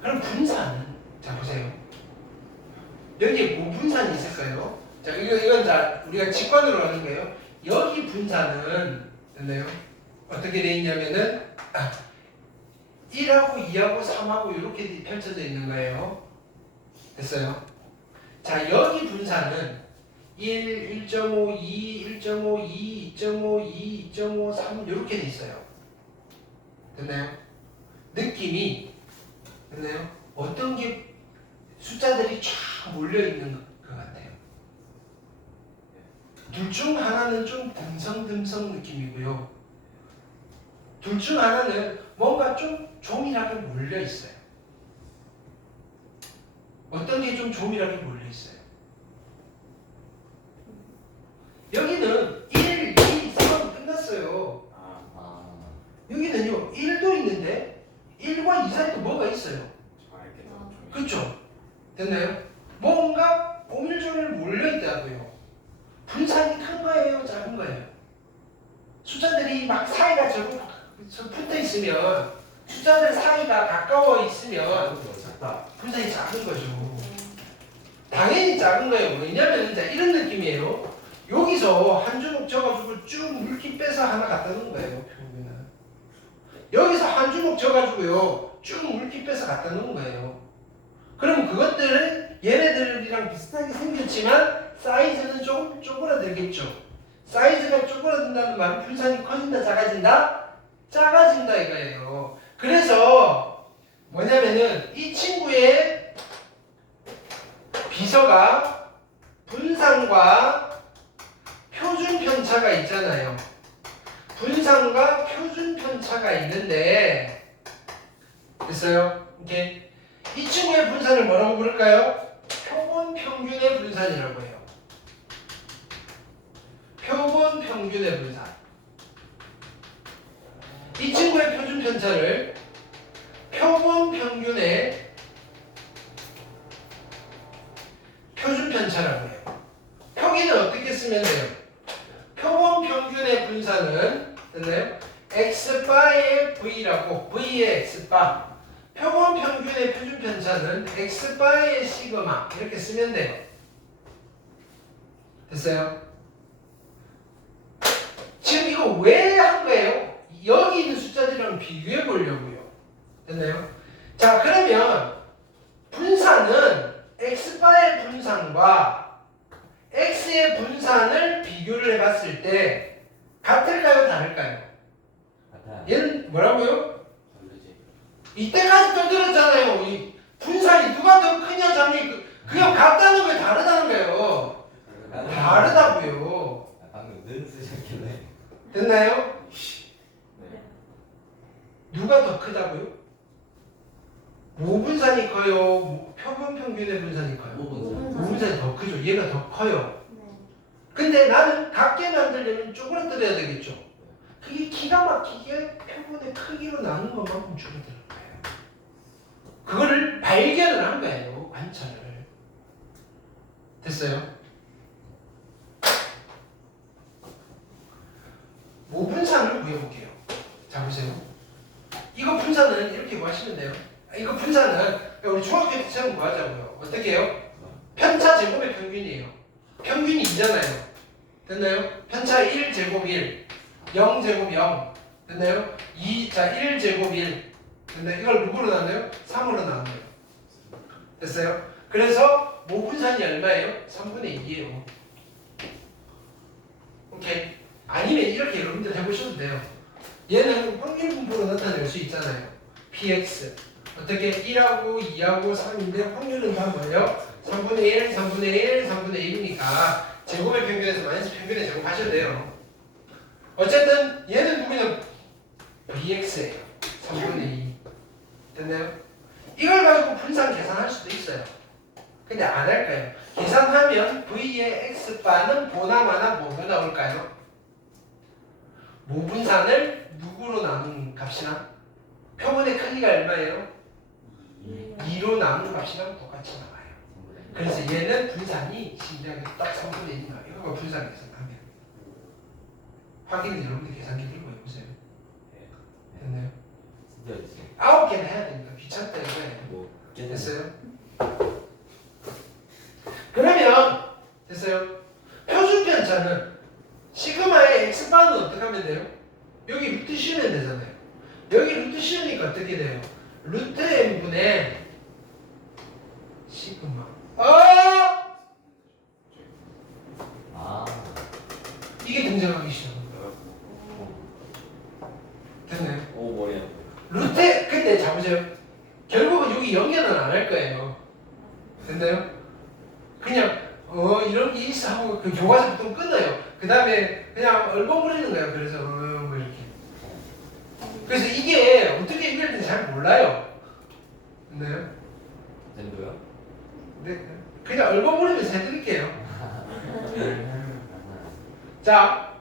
그럼 분산은 자 보세요. 여기에 뭐 분산이 있을까요? 자 이건 자 우리가 직관으로 하는 거예요. 여기 분산은 됐나요? 어떻게 돼 있냐면은 1하고 2하고 3하고 이렇게 펼쳐져 있는 거예요. 됐어요? 자 여기 분산은 1, 1.5, 2, 1.5, 2, 2.5, 2, 2.5, 3 이렇게 돼 있어요. 됐나요? 느낌이 됐나요? 어떤 게 숫자들이 쫙 몰려 있는 것 같아요. 둘 중 하나는 좀 듬성듬성 느낌이고요. 둘 중 하나는 뭔가 좀 조밀하게 몰려 있어요. 어떤 게 좀 조밀하게 몰려 있어요? 여기는 1, 2, 3 끝났어요. 여기는요 1도 있는데 1과 2 사이에 뭐가 있어요? 그렇죠? 됐나요? 뭔가 오밀조밀 몰려있다고요. 분산이 큰 거예요? 작은 거예요? 숫자들이 막 사이가 붙어 있으면 숫자들 사이가 가까워 있으면 작다. 분산이 작은 거죠. 당연히 작은 거예요. 왜냐면 이런 느낌이에요. 여기서 한 주먹 져가지고 쭉 물기 빼서 하나 갖다 놓은 거예요. 평균은. 여기서 한 주먹 져가지고요 쭉 물기 빼서 갖다 놓은 거예요. 그럼 그것들은 얘네들이랑 비슷하게 생겼지만 사이즈는 좀 쪼그라들겠죠. 사이즈가 쪼그라든다는 말은 분산이 커진다 작아진다? 작아진다 이거예요. 그래서 뭐냐면은 이 친구의 비서가 분산과 표준 편차가 있잖아요. 분산과 표준 편차가 있는데 됐어요? 오케이. 이 친구의 분산을 뭐라고 부를까요? 표본 평균의 분산이라고 해요. 표본 평균의 분산. 이 친구의 표준 편차를 표본 평균의 표준 편차라고 해요. 표기는 어떻게 쓰면 돼요? 표본 평균의 분산은 됐나요? x바의 v라고 v의 x바 표본 평균의 표준 편차는 x바의 시그마 이렇게 쓰면 돼요. 됐어요? 지금 이거 왜 한 거예요? 여기 있는 숫자들이랑 비교해 보려고요. 됐나요? 자 그러면 분산은 x바의 분산과 x의 분산을 비교를 해봤을 때 같을까요? 다를까요? 같아요. 얘는 뭐라고요? 다르지. 이때까지 떠들었잖아요. 이 분산이 누가 더 크냐 작냐 그냥 같다는 게 다르다는 거예요. 다르다고요. 방금 는 쓰셨길래. 됐나요? 네. 누가 더 크다고요? 모분산이 커요? 표본 평균의 분산이 커요? 모분산이 더 크죠. 얘가 더 커요. 근데 나는 같게 만들려면 쪼그라들어야 되겠죠. 그게 기가 막히게 표본의 크기로 나눈 것만큼 줄어드는 거예요. 그거를 발견을 한 거예요. 관찰을. 됐어요? 모분산을 구해볼게요. 자 보세요. 이거 분산은 이렇게 구하시면 돼요. 이거 분산은 우리 중학교 때처럼 구하자고요. 어떻게 해요? 편차 제곱의 평균이에요. 평균이 2잖아요. 됐나요? 편차 1제곱 1, 0제곱 0. 됐나요? 2, 자 1제곱 1. 됐나요? 이걸 누구로 나눠요? 3으로 나눠요. 됐어요? 그래서 모분산이 얼마예요? 3분의 2예요. 오케이. 아니면 이렇게 여러분들 해보셔도 돼요. 얘는 확률 분포로 나타낼 수 있잖아요. px. 어떻게 1하고 2하고 3인데 확률은 다 뭐예요? 3분의 1, 3분의 1, 3분의 1이니까 제곱의 평균에서 마이너스 평균에 제곱하셔도 돼요. 어쨌든 얘는 누구냐? vx예요. 3분의 2. 됐나요? 이걸 가지고 분산 계산할 수도 있어요. 근데 안 할까요? 계산하면 v의 x바는 보나마나 뭐가 나올까요? 모분산을 누구로 나눈 값이랑 표본의 크기가 얼마예요? 2로 나눈 값이랑 똑같이 나와요. 그래서 얘는 분산이 신기하게 딱 3분의 1이 나와요. 이거 분산 계산하면 확인은 여러분들 계산기 들고 해보세요. 됐나요? 진짜 있어. 9개는 해야 됩니다. 귀찮다 이거예요. 뭐 깨졌어. 됐어요? 그러면 됐어요? 표준 편차는 시그마의 x바는 어떻게 하면 돼요? 여기 루트 씌우면 되잖아요. 여기 루트 씌우니까 어떻게 돼요? 루트 n분의 시그마. 아. 이게 등장하기 시작합니다. 됐나요? 오 머리 아파. 루트 근데 잡으세요. 결국은 여기 연결은 안 할 거예요. 됐나요? 그냥 이런 게 있어 하고 그 교과서 보통 끊어요. 그 다음에 그냥 얼버무리는 거예요. 그래서 뭐 이렇게. 그래서 이게 어떻게 연결되는지 잘 몰라요. 됐나요? 젠도요? 네, 그냥 얼버무리면서 해드릴게요. 자,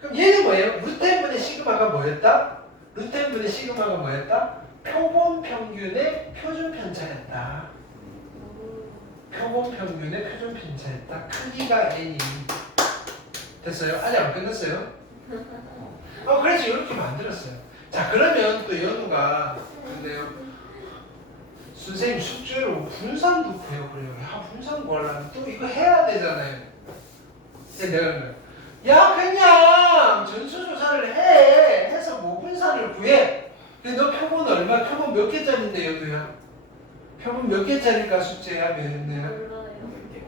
그럼 얘는 뭐예요? 루트 n분의 시그마가 뭐였다? 루트 n분의 시그마가 뭐였다? 표본 평균의 표준 편차였다. 표본 평균의 표준 편차였다. 크기가 n이 됐어요? 아직 안 끝났어요? 그래서 이렇게 만들었어요. 자, 그러면 또 연우가 근데요. 선생님 숙제로 분산도 구해보려고 해. 분산 구하려면 또 이거 해야 되잖아요. 내가 그래요. 야 그냥 전수조사를 해서 모분산을 구해. 근데 너 표본 얼마? 표본 몇 개짜리인데 연우야? 표본 몇 개짜리가 숙제야? 몇 개야? 몰라요.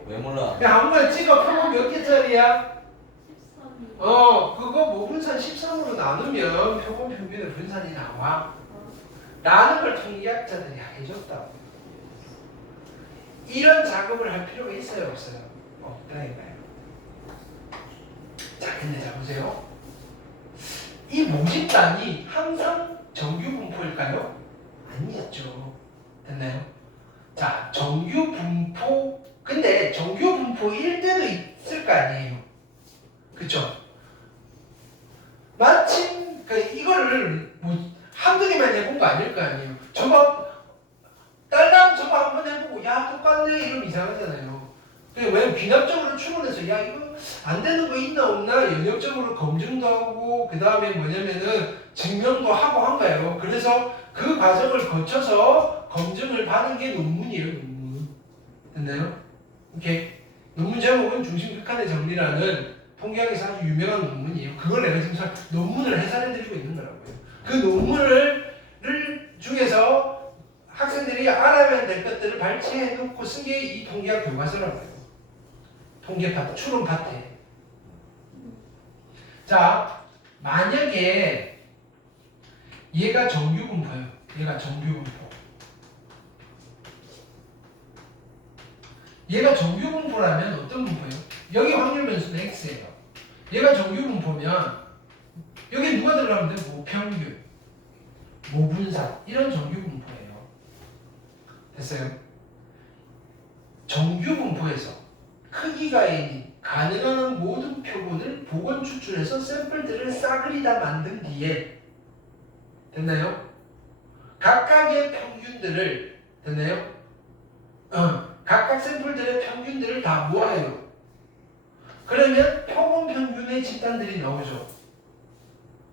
왜 몰라? 그냥 아무거나 찍어. 표본 몇 개짜리야? 13이. 그거 모분산 13으로 나누면 표본 평균의 분산이 나와. 라는 걸 통계학자들이 해줬다고. 이런 작업을 할 필요가 있어요, 없어요? 없다니까요. 자, 근데 자 보세요. 이 모집단이 항상 정규 분포일까요? 아니었죠. 됐나요? 자, 정규 분포. 근데 정규 분포일 때도 있을 거 아니에요. 그쵸? 마침 이거를 뭐 한두 개만 해본 거 아닐 거 아니에요. 저거 딸랑 저거 한번 해보고 야 똑같네 이러면 이상하잖아요. 왜냐면 비납적으로 추론해서 야 이거 안 되는 거 있나 없나 연역적으로 검증도 하고 그 다음에 뭐냐면은 증명도 하고 한 거예요. 그래서 그 과정을 거쳐서 검증을 받은 게 논문이에요. 논문. 됐나요? 오케이. 논문 제목은 중심극한의 정리라는 통계학에서 아주 유명한 논문이에요. 그걸 내가 지금 논문을 해설해드리고 있는 거라고요. 그 논문을 중에서 학생들이 알아야 될 것들을 발췌해놓고 쓴 게 이 통계학 교과서라고 해요. 통계 파트, 추론 파트에. 자, 만약에 얘가 정규 분포예요. 얘가 정규 분포. 얘가 정규 분포라면 어떤 분포예요? 여기 확률 변수는 x예요. 얘가 정규 분포면 여기 누가 들어가면 돼? 모평균, 모분산 이런 정규 분포예요. 됐어요? 정규 분포에서 크기가 n이 가능한 모든 표본을 복원 추출해서 샘플들을 싸그리 다 만든 뒤에 됐나요? 각각의 평균들을 됐나요? 각각 샘플들의 평균들을 다 모아요. 그러면 표본 평균의 집단들이 나오죠.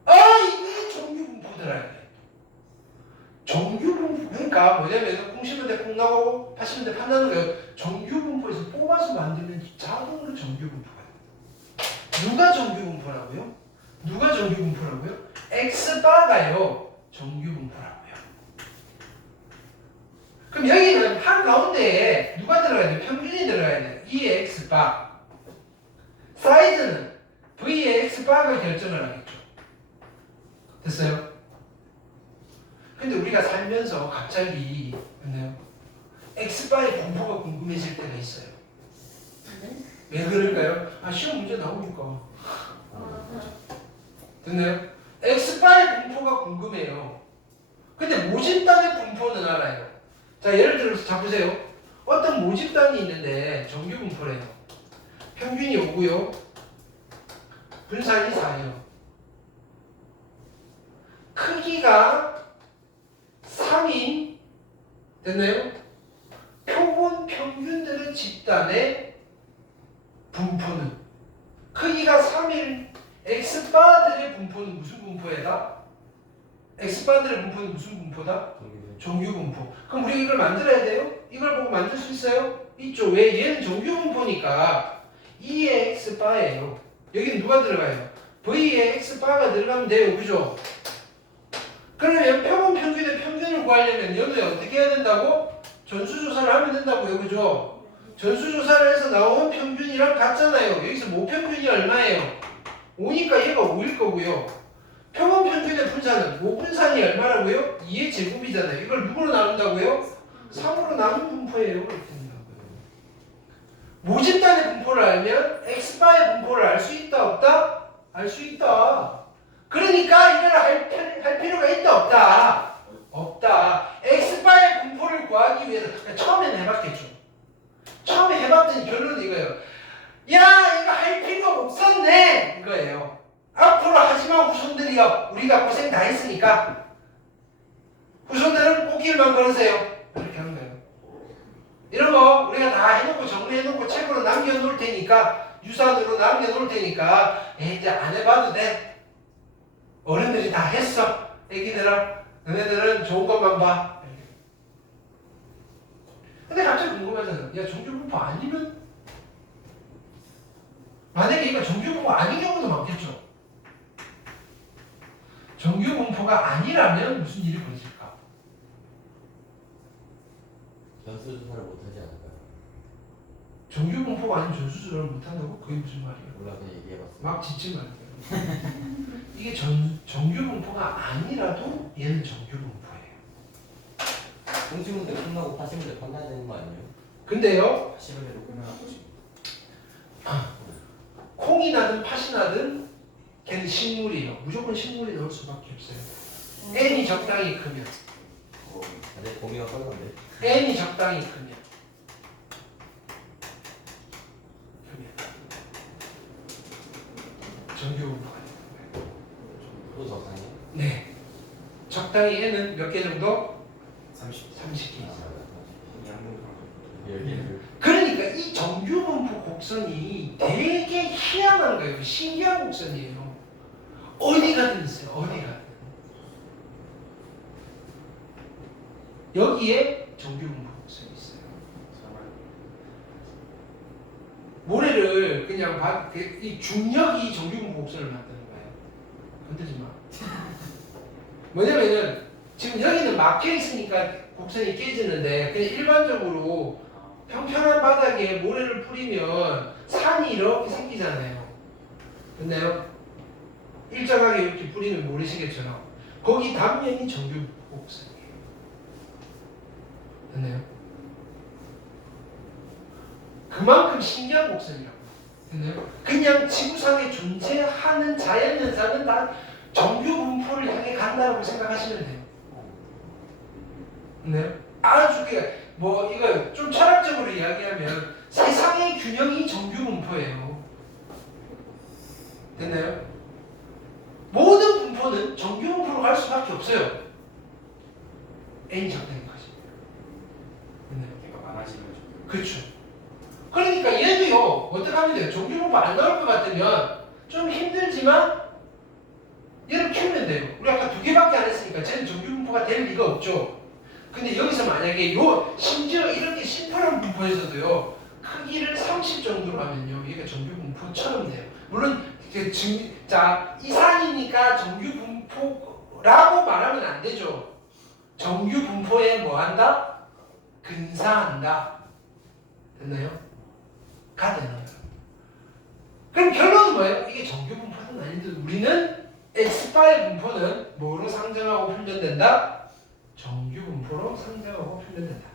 이게 정규 분포더라. 정규 분포 그러니까 뭐냐면 콩 심을 때 콩 나오고 팥 심을 때 팥 나는 거예요. 정규 분포에서 뽑아서 만들면 자동으로 정규 분포가 돼요. 누가 정규 분포라고요? 누가 정규 분포라고요? X바가요 정규 분포라고요. 그럼 여기는 한 가운데에 누가 들어가야 돼요? 평균이 들어가야 돼요. E의 X바. 사이즈는 V의 X바가 결정을 하겠죠. 됐어요? 근데 우리가 살면서 갑자기 X바의 분포가 궁금해질 때가 있어요. 왜 그럴까요? 시험 문제 나오니까. 됐나요? X바의 분포가 궁금해요. 근데 모집단의 분포는 알아요. 자, 예를 들어서 잡으세요. 어떤 모집단이 있는데 정규 분포래요. 평균이 5고요. 분산이 4예요. 크기가 3인 됐나요? 표본 평균들의 집단의 분포는 크기가 3인 X바들의 분포는 무슨 분포에다? X바들의 분포는 무슨 분포다? 정규 분포. 그럼 우리 이걸 만들어야 돼요? 이걸 보고 만들 수 있어요? 있죠. 왜? 얘는 정규 분포니까 2의 X바예요. 여기는 누가 들어가요? V의 X바가 들어가면 돼요. 그죠? 그러면 표본 평균의 평균을 구하려면 얘는 어떻게 해야 된다고? 전수조사를 하면 된다고요. 그죠? 전수조사를 해서 나온 평균이랑 같잖아요. 여기서 모평균이 얼마예요? 5니까 얘가 5일 거고요. 표본 평균의 분산은 모분산이 얼마라고요? 2의 제곱이잖아요. 이걸 누구로 나눈다고요? 3으로 나눈 분포예요. 이렇게 된다고요. 모집단의 분포를 알면 X바의 분포를 알 수 있다 없다? 알 수 있다. 그러니까 이걸 할 필요가 있다 없다? 없다. X바의 분포를 구하기 위해서 처음에는 해봤겠죠. 처음에 해봤더니 결론은 이거예요. 야, 이거 할 필요가 없었네 이거예요. 앞으로 하지마 후손들이요. 우리가 고생 다 했으니까 후손들은 꽃길만 걸으세요. 이렇게 하는 거예요. 이런 거 우리가 다 해놓고 정리해놓고 책으로 남겨놓을 테니까 유산으로 남겨놓을 테니까 이제 안 해봐도 돼. 어른들이 다 했어. 애기들아 너네들은 좋은 것만 봐. 근데 갑자기 궁금하잖아. 야, 정규 분포 아니면? 만약에 이거 정규 분포 아닌 경우도 많겠죠. 정규 분포가 아니라면 무슨 일이 벌어질까? 전수조사를 못하지 않을까요? 정규 분포가 아닌 전수조사를 못한다고? 그게 무슨 말이에요? 몰라, 그냥 얘기해봤어. 막 짓지 말게요. 이게 정규 분포가 아니라도 얘는 정규 분포예요. 콩 심을 때 콩나고 팥 심을 때 팥 나야 되는 거 아니에요? 근데요, 심을 대로 끝나고 콩이 나든 팥이 나든 걔는 식물이에요. 무조건 식물이 나올 수밖에 없어요. N이 적당히 크면. 근데 범위가 빨간데. N이 적당히 크면. 정규 분포가 되는 거예요. 또 적당히. 네. 적당히 N은 몇 개 정도? 30 30개. 양분 열개를. 그러니까 이 정규 분포 곡선이 되게 희한한 거예요. 신기한 곡선이에요. 어디 가든 있어요. 어디 가든. 여기에 정규 분포 곡선이 있어요. 모래를 그냥 이 중력이 정규 분포 곡선을 만드는 거예요. 건들지 마. 뭐냐면은 지금 여기는 막혀 있으니까 곡선이 깨지는데 그냥 일반적으로 평평한 바닥에 모래를 뿌리면 산이 이렇게 생기잖아요. 됐나요? 일정하게 이렇게 뿌리면 모래시계처럼 거기 단면이 정규 곡선이에요. 됐나요? 그만큼 신기한 곡선이라고. 됐나요? 그냥 지구상에 존재하는 자연현상은 다 정규 분포를 향해 간다고 생각하시면 돼요. 네? 아주 이거 좀 철학적으로 이야기하면 세상의 균형이 정규 분포예요. 됐나요? 모든 분포는 정규 분포로 갈 수밖에 없어요. n이 작다니까지. 됐나요? 걔가 많아지면 좀 그렇죠. 그러니까 얘도요, 어떻게 하면 돼요? 정규 분포 안 나올 것 같으면 좀 힘들지만 얘를 키우면 돼요. 우리 아까 2개밖에 안 했으니까 쟤는 정규 분포가 될 리가 없죠. 근데 여기서 만약에 심지어 이렇게 심플한 분포에서도요, 크기를 30 정도로 하면요, 얘가 정규 분포처럼 돼요. 물론 이산이니까 정규 분포라고 말하면 안 되죠. 정규 분포에 뭐 한다? 근사한다. 됐나요? 가 되는 거예요. 그럼 결론은 뭐예요? 이게 정규 분포는 아닌데 우리는 x바의 분포는 뭐로 상정하고 표현된다? 정규 분포로 상정하고 표현된다.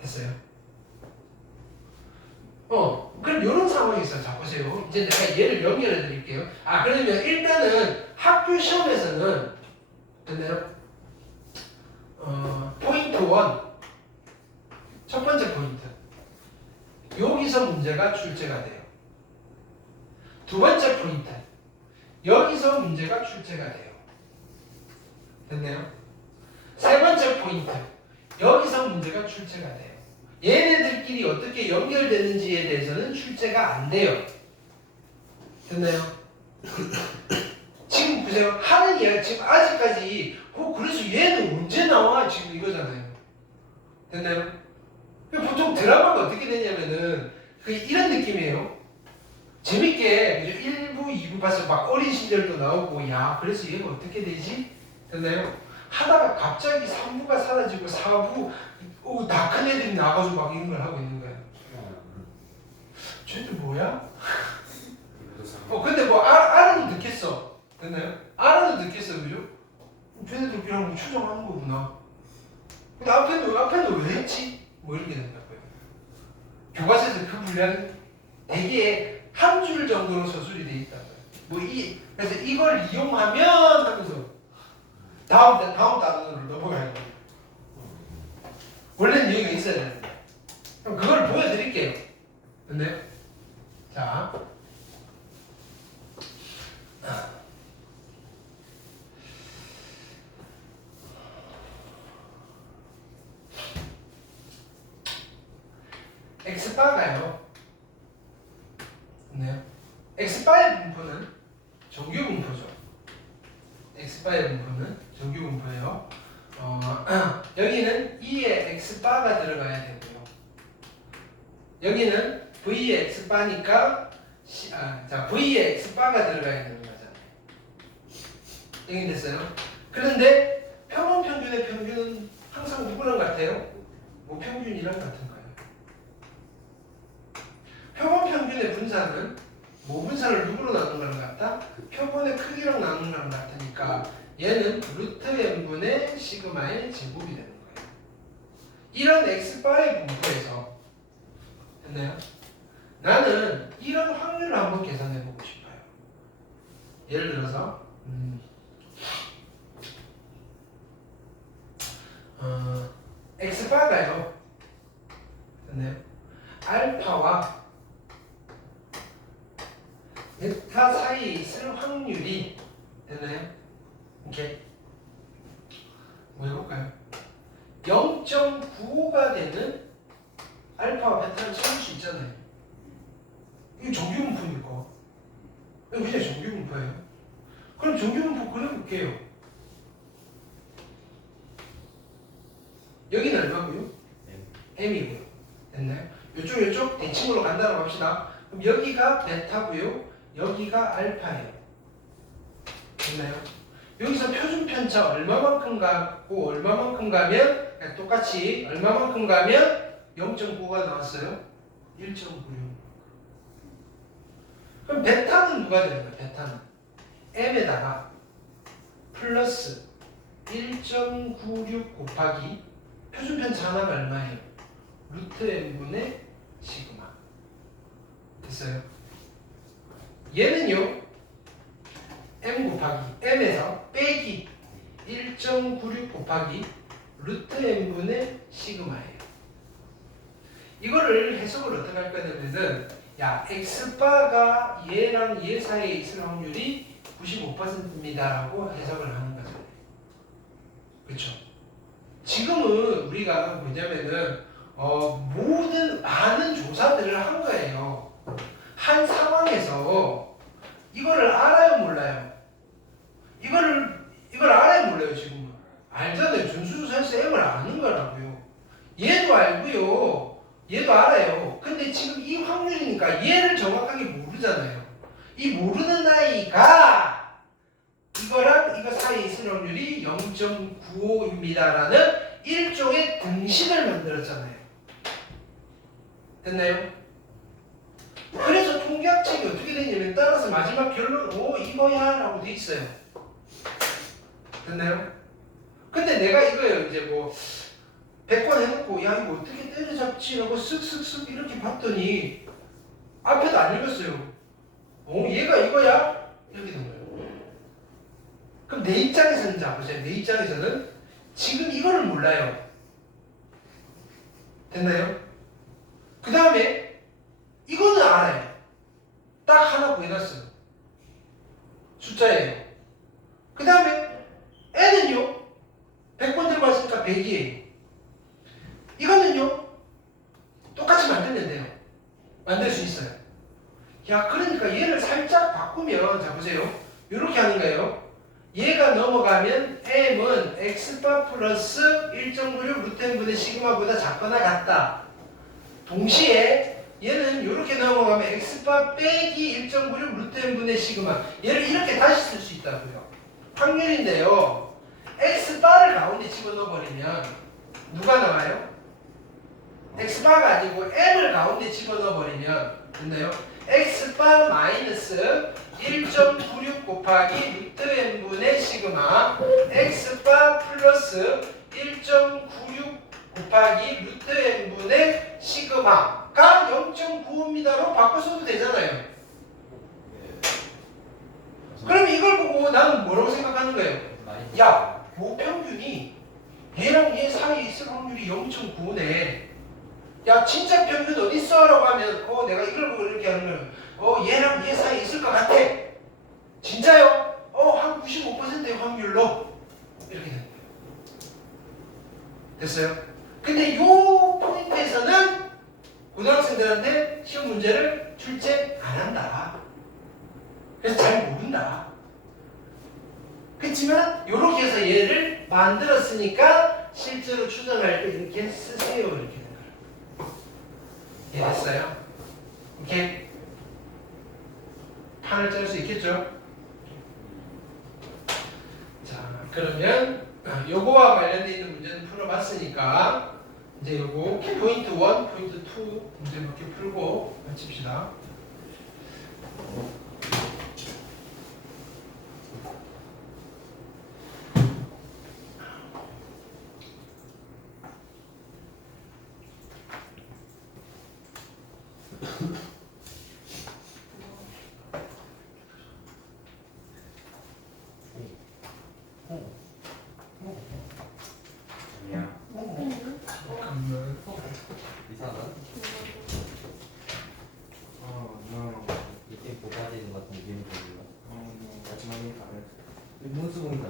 됐어요? 그럼 이런 상황이 있어요. 자, 보세요. 이제 내가 얘를 연결해 드릴게요. 그러면 일단은 학교 시험에서는, 됐나요? 포인트 1. 첫 번째 포인트. 여기서 문제가 출제가 돼요. 두 번째 포인트. 여기서 문제가 출제가 돼요. 됐나요? 세 번째 포인트. 여기서 문제가 출제가 돼요. 얘네들끼리 어떻게 연결되는지에 대해서는 출제가 안 돼요. 됐나요? 지금 보세요. 하는 이야기 지금 아직까지 그래서 얘는 언제 나와? 지금 이거잖아요. 됐나요? 보통 드라마가 어떻게 되냐면은 이런 느낌이에요. 재밌게 1부, 2부 봐서 막 어린 시절도 나오고 야 그래서 얘가 어떻게 되지? 됐나요? 하다가 갑자기 3부가 사라지고 4부 다 큰 애들이 나가서 막 이런 걸 하고 있는 거예요. 쟤들 뭐야? 근데 뭐 알아는 듣겠어. 됐나요? 알아는 듣겠어. 그죠? 쟤네들끼리 뭐 추정하는 거구나. 근데 앞에는 왜 했지? 뭐 이렇게 된다고요. 교과서에서 그 분량이 되게 한 줄 정도로 서술이 돼 있다고요. 그래서 이걸 이용하면 하면서 다음 단어로 넘어가야 돼요. 원래는 여기가 있어야 되는데. 그럼 그걸 보여드릴게요. 됐나요? 자. x바가요. 됐나요? x바의 분포는 정규 분포죠. x바의 분포는 정규 분포예요. 여기는 2의 x바가 들어가야 되고요. 여기는 v의 x바니까 v의 x바가 들어가야 되는 거잖아요. 여기 됐어요? 그런데 평균의 평균은 항상 누구랑 같아요? 모평균이랑 같은 거예요. 표본 평균의 분산은 모분산을 누구로 나눈 거랑 같다? 표본의 크기랑 나눈 거랑 같으니까 얘는 루트 n분의 시그마의 제곱이 되는 거예요. 이런 x바의 분포에서 됐나요? 나는 이런 확률을 한번 계산해 보고 싶어요. 예를 들어서 x바가요. 됐나요? 알파와 베타 사이에 있을 확률이 됐나요? 이렇게 뭐 해볼까요? 0.95가 되는 알파와 베타를 찾을 수 있잖아요. 이거 정규분포니까. 이거 그냥 정규분포예요. 그럼 정규분포 그려볼게요. 여기는 얼마고요? m이고요. 됐나요? 요쪽 대칭으로 간다고 합시다. 그럼 여기가 베타고요. 여기가 알파예요. 됐나요? 여기서 표준 편차 얼마만큼 가고 얼마만큼 가면 똑같이 얼마만큼 가면 0.9가 나왔어요? 1.96. 그럼 베타는 누가 되는 거예요? 베타는 m에다가 플러스 1.96 곱하기 표준 편차 하나가 얼마예요? 루트 n분의 시그마. 됐어요? 얘는요 m 곱하기 m에서 빼기 1.96 곱하기 루트 n분의 시그마예요. 이거를 해석을 어떻게 할 거냐면은 야 x바가 얘랑 얘 사이에 있을 확률이 95%입니다라고 해석을 하는 거죠. 그렇죠? 지금은 우리가 뭐냐면은 모든 많은 조사들을 한 거예요. 한 상황에서 이거를 알아요, 몰라요? 이걸 알아요, 몰라요? 지금은 알잖아요. 준수조사에서 M을 아는 거라고요. 얘도 알고요. 얘도 알아요. 근데 지금 이 확률이니까 얘를 정확하게 모르잖아요. 이 모르는 아이가 이거랑 이거 사이에 있을 확률이 0.95입니다라는 일종의 등식을 만들었잖아요. 됐나요? 그래서 통계학책이 어떻게 되냐면 따라서 마지막 결론 이거야 라고 돼 있어요. 됐나요? 근데 내가 이거요 이제 뭐 100권 해놓고 야 이거 어떻게 때려잡지 라고 쓱쓱쓱 이렇게 봤더니 앞에도 안 읽었어요. 얘가 이거야? 이렇게 된 거예요. 그럼 내 입장에서는 자 보세요. 내 입장에서는 지금 이거를 몰라요. 됐나요? 그 다음에 이거는 알아요. 딱 하나 구해놨어요. 숫자예요. 그 다음에 N은요 100번 들고 왔으니까 100이에요. 이거는요 똑같이 만들면 돼요. 만들 수 있어요. 야 그러니까 얘를 살짝 바꾸면 자 보세요. 이렇게 하는 거예요. 얘가 넘어가면 M은 X바 플러스 1.96 루트 N분의 시그마보다 작거나 같다. 동시에 얘는 이렇게 넘어가면 X바 빼기 1.96 루트 N분의 시그마. 얘를 이렇게 다시 쓸 수 있다고요. 확률인데요. X바를 가운데 집어넣어버리면 누가 나와요? X바가 아니고 M을 가운데 집어넣어버리면 됐나요? X바 마이너스 1.96 곱하기 루트 N분의 시그마 X바 플러스 1.96 곱하기 루트 N분의 시그마가 0.95입니다로 바꿔서도 되잖아요. 그럼 이걸 보고 나는 뭐라고 생각하는 거예요? 야, 요 평균이 얘랑 얘 사이에 있을 확률이 0.95네. 야, 진짜 평균 어딨어? 라고 하면 내가 이걸 보고 이렇게 하는 거예요. 얘랑 얘 사이에 있을 것 같아. 진짜요? 한 95%의 확률로 이렇게 되는 거예요. 됐어요? 근데 요 포인트에서는 고등학생들한테 시험 문제를 출제 안 한다. 그래서 잘 모른다. 그렇지만 이렇게 해서 얘를 만들었으니까 실제로 추정할 때 이렇게 쓰세요. 이렇게 되는 거예요. 이해됐어요? 오케이? 판을 짤 수 있겠죠? 자, 그러면 요거와 관련되어 있는 문제는 풀어봤으니까 이제 요거 포인트 1, 포인트 2 문제 몇 개 풀고 마칩시다. 아니야. 이상하다. 이게 고가지는 것 같은 느낌이 들어요. 마지막에 가면 문수 보인다.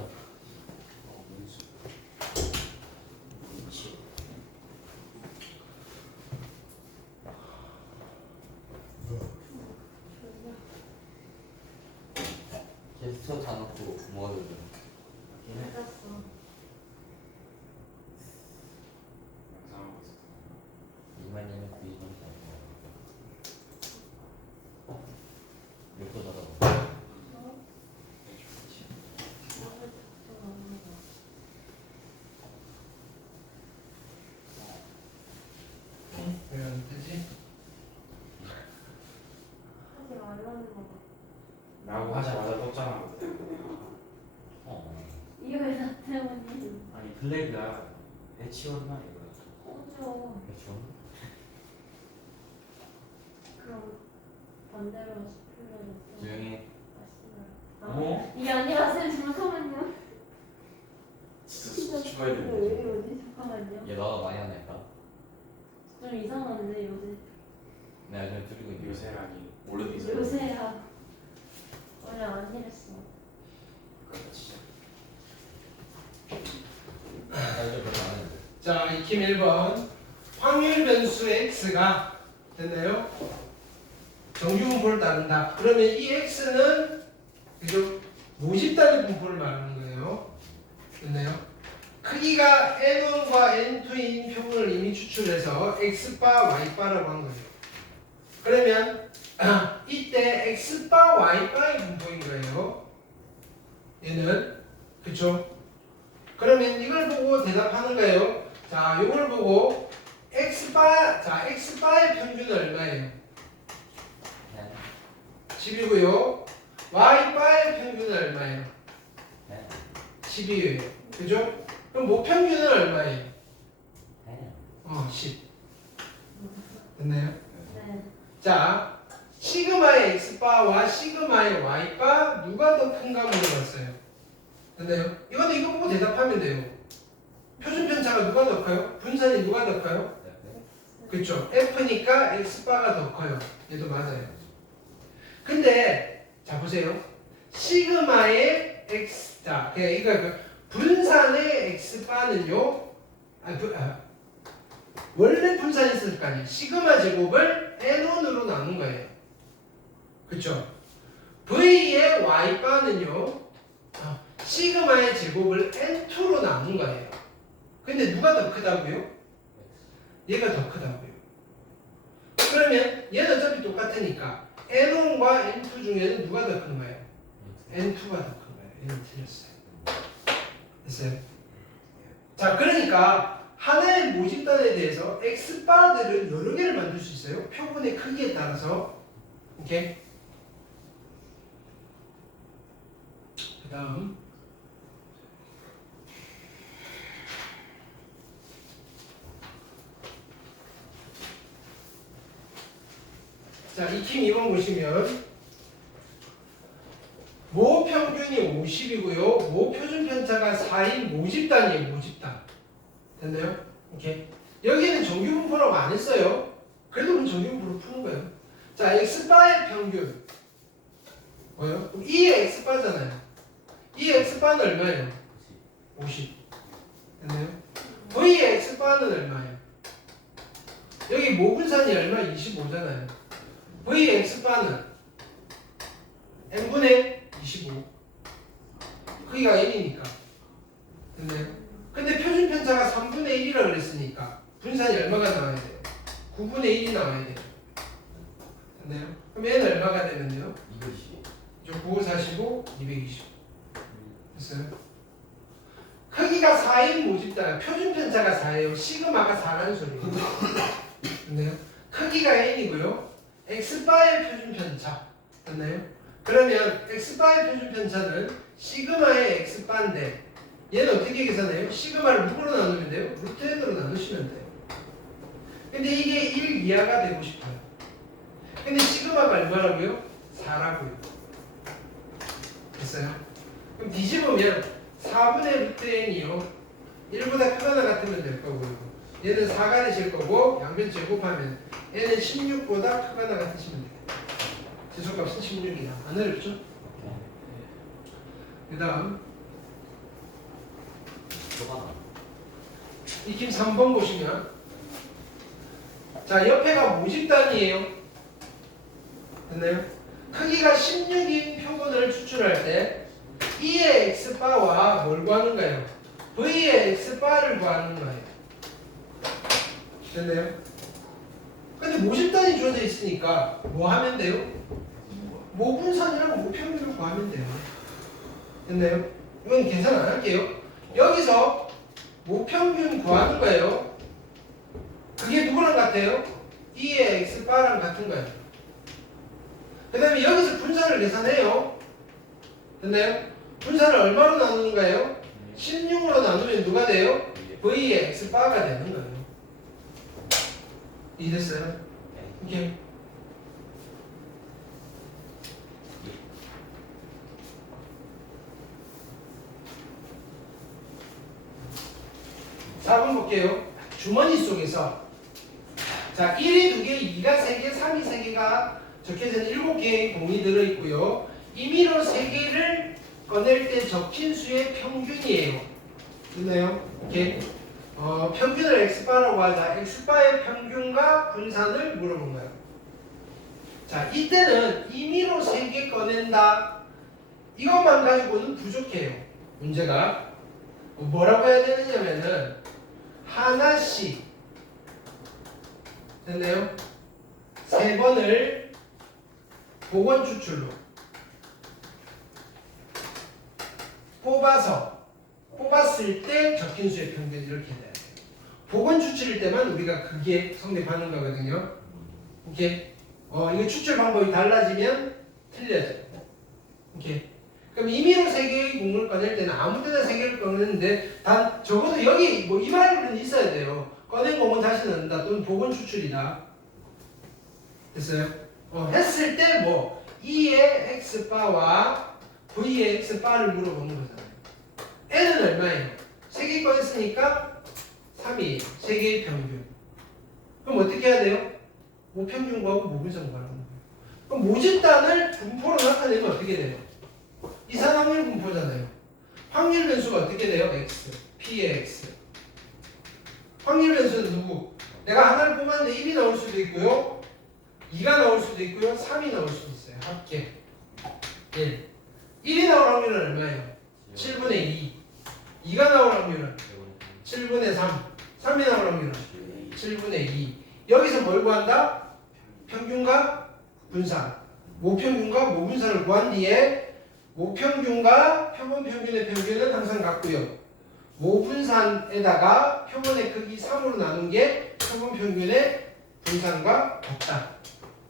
문수. 그렇지. 게스트 다 넣고 뭐가 되죠? 알았어. 영상하고 있어. 이만이면 92점 몇도 나가고. 왜 안 되지? 하지 말라는 거. 라고 하자마자 떴잖아. 이게 왜 나 때문이? 아니 블랙이가 해치웠나 이거. 꺼져. 그렇죠. 그럼 반대로 풀려졌어. 조용히. 어? 이게 아니라 쌤 잠깐만요. 진짜 추가해야 왜 되는데. 이러지? 잠깐만요. 너가 많이 안 했다. 좀 이상한데 요새. 내가 좀 줄이고 있는 요새라 아니랬어. 진짜. 나 이제 별로 안 했는데. 자, 익힘 1번. 확률 변수 x가 됐나요? 정규분포를 따른다. 그러면 이 x는 그죠? 모집단위 분포를 말하는 거예요. 됐나요? 크기가 n1과 n2인 표본을 이미 추출해서 x바, y바라고 한 거예요. 그러면 이때 x바, y바의 분포인 거예요. 얘는 그쵸? 그러면 이걸 보고 대답하는 거예요. 자, 이걸 보고 x바, 자, x바의 평균은 얼마예요? 10이고요. y바의 평균은 얼마예요? 12예요. 그죠? 그럼 모평균은 얼마예요? 10. 됐나요? 네. 자, 시그마의 x바와 시그마의 y바 누가 더 큰가 물어봤어요. 됐나요? 이것도 이거 보고 대답하면 돼요. 표준 편차가 누가 더 커요? 분산이 누가 더 커요? 그쵸? F니까 x바가 더 커요. 얘도 맞아요. 근데 자 보세요. 시그마의 x 자 이거 분산의 x바는요. 원래 분산이 있을 거 아니에요. 시그마 제곱을 n1으로 나눈 거예요. 그쵸? v의 y바는요. 시그마의 제곱을 n2로 나눈 거예요. 근데 누가 더 크다고요? 얘가 더 크다고요. 그러면 얘는 어차피 똑같으니까 n1과 n2 중에는 누가 더 큰 거예요? n2가 더 큰 거예요. 얘는 틀렸어요. 됐어요? 자, 그러니까 하나의 모집단에 대해서 x바들을 여러 개를 만들 수 있어요. 표본의 크기에 따라서. 오케이? 그 다음 자, 익힘 2번 보시면 모 평균이 50이고요. 모 표준 편차가 4인 모집단이에요. 모집단. 됐나요? 오케이. 여기는 정규분포라고 안 했어요. 그래도 그럼 정규분포로 푸는 거예요. 자, x바의 평균 뭐예요? 그럼 2의 x바잖아요. 2의 x바는 얼마예요? 50. 됐나요? v의 x바는 얼마예요? 여기 모분산이 얼마? 25잖아요. v의 x바는 n분의 25. 크기가 n이니까. 됐나요? 근데 표준 편차가 3분의 1이라 그랬으니까 분산이 얼마가 나와야 돼요? 9분의 1이 나와야 돼요. 됐나요? 그럼 n 얼마가 되면 돼요? 225. 9, 45, 225. 됐어요? 크기가 4인 모집단, 표준 편차가 4예요. 시그마가 4라는 소리예요. 됐나요? 크기가 n이고요. x바의 표준 편차. 됐나요? 그러면 x바의 표준 편차는 시그마의 x바인데 얘는 어떻게 계산해요? 시그마를 누구로 나누면 돼요? 루트 n으로 나누시면 돼요. 근데 이게 1 이하가 되고 싶어요. 근데 시그마가 얼마라고요? 4라고요. 됐어요? 그럼 뒤집으면 4분의 루트 n이요. 1보다 크거나 같으면 될 거고요. 얘는 4가 되실 거고 양변 제곱하면 n은 16보다 크거나 같으시면 돼요. 지수값은 16이다. 안 어렵죠? 그 다음 익힘 3번 보시면 자, 옆에가 모집단이에요. 됐나요? 크기가 16인 표본을 추출할 때 E의 x바와 뭘 구하는가요? V의 x바를 구하는 거예요. 됐나요? 근데 모집단이 주어져 있으니까 뭐 하면 돼요? 모분산이랑 모평균을 구하면 돼요. 됐나요? 이건 계산 안 할게요. 여기서 모평균 구하는 거예요. 그게 누구랑 같아요? E의 x바랑 같은 거예요. 그 다음에 여기서 분산을 계산해요. 됐나요? 분산을 얼마로 나누는 거예요? 16으로 나누면 누가 돼요? V의 x바가 되는 거예요. 이해됐어요? 오케이. (4번) 볼게요. 주머니 속에서 자 1이 2개, 2가 3개, 3이 3개가 적혀져 있는 7개의 공이 들어있고요. 임의로 3개를 꺼낼 때 적힌 수의 평균이에요. 됐나요? 이렇게 평균을 x바라고 하자. x바의 평균과 분산을 물어본 거예요. 자, 이때는 임의로 3개 꺼낸다. 이것만 가지고는 부족해요. 문제가 뭐라고 해야 되느냐면은 하나씩 됐나요? 3번을 복원 추출로 뽑았을 때 적힌 수의 평균 이렇게 돼야 돼요. 복원 추출일 때만 우리가 그게 성립하는 거거든요. 오케이. 이거 추출 방법이 달라지면 틀려져요. 오케이. 그럼 임의로 3개의 공을 꺼낼 때는 아무 데나 3개를 꺼내는데 단 적어도 여기 뭐 이 말은 있어야 돼요. 꺼낸 공은 다시 넣는다 또는 복원 추출이다. 됐어요? 했을 때 뭐 2의 x바와 v의 x바를 물어보는 거잖아요. n은 얼마예요? 3개 꺼냈으니까 3이에요. 3개의 평균. 그럼 어떻게 해야 돼요? 모평균 구하고 모분산 구하는 거예요. 그럼 모집단을 분포로 나타내면 어떻게 돼요? 이산확률 분포잖아요. 확률 변수가 어떻게 돼요? x, p의 x. 확률 변수는 누구? 내가 하나를 뽑았는데 1이 나올 수도 있고요. 2가 나올 수도 있고요. 3이 나올 수도 있어요. 합계 1. 1이 나올 확률은 얼마예요? 7분의 2. 2가 나올 확률은 7분의 3. 3이 나올 확률은 7분의 2. 여기서 뭘 구한다? 평균과 분산. 모평균과 모분산을 구한 뒤에 모평균과 표본 평균의 평균은 항상 같고요. 모분산에다가 표본의 크기 3으로 나눈 게 표본 평균의 분산과 같다.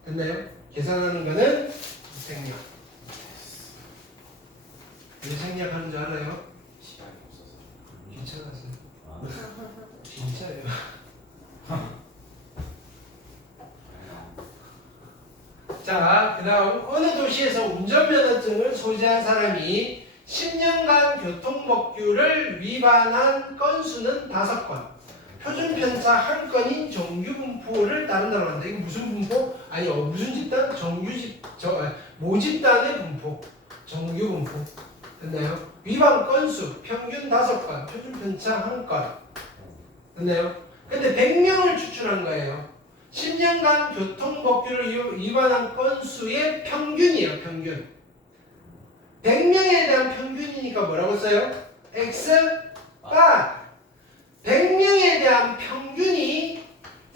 됐나요? 계산하는 거는 생략. 왜 생략하는 줄 알아요? 시간이 없어서. 괜찮았어요. 진짜예요. 자, 그 다음 어느 도시에서 운전면허증을 소지한 사람이 10년간 교통법규를 위반한 건수는 5건. 표준편차 1건인 정규분포를 따른다고 합니다. 이거 무슨 분포? 아니 무슨 집단? 모집단의 분포. 정규분포. 됐나요? 위반 건수 평균 5건, 표준편차 1건. 됐나요? 근데 100명을 추출한 거예요. 10년간 교통법규를 위반한 건수의 평균이에요. 평균. 100명에 대한 평균이니까 뭐라고 써요? X 바 100명에 대한 평균이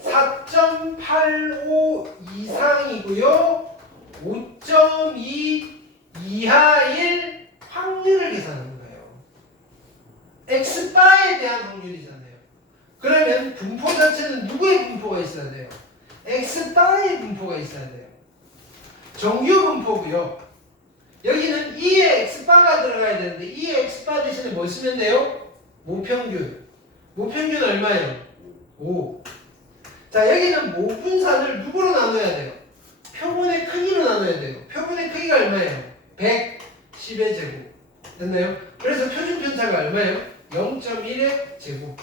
4.85 이상이고요. 5.2 이하일 확률을 계산하는 거예요. X바에 대한 확률이잖아요. 그러면 분포 자체는 누구의 분포가 있어야 돼요? X바의 분포가 있어야 돼요. 정규 분포고요. 여기는 2의 X바가 들어가야 되는데 2의 X바 대신에 뭐 쓰면 돼요? 모평균. 모평균 얼마예요? 5. 자, 여기는 모분산을 누구로 나눠야 돼요? 표본의 크기로 나눠야 돼요. 표본의 크기가 얼마예요? 100, 10의 제곱. 됐나요? 그래서 표준편차가 얼마예요? 0.1의 제곱.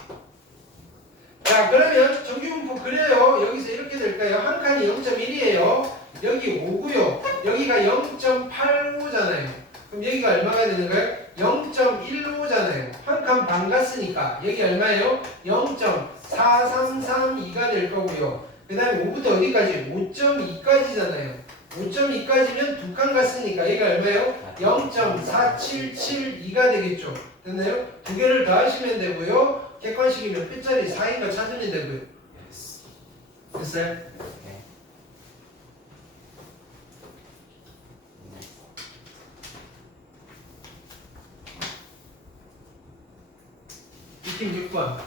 자, 그러면 정규분포 그래요. 여기서 이렇게 될까요? 한 칸이 0.1이에요. 여기 5고요. 여기가 0.85잖아요. 그럼 여기가 얼마가 되는 거예요? 0.15잖아요. 한 칸 반 갔으니까 여기 얼마예요? 0.4332가 될 거고요. 그 다음에 5부터 어디까지? 5.2까지잖아요. 5.2까지면 두 칸 갔으니까 여기가 얼마예요? 0.4772가 되겠죠. 됐나요? 두 개를 더하시면 되고요. 객관식이면 끝자리 4인 거 찾으면 되고요. 됐어요? 이팀 6번.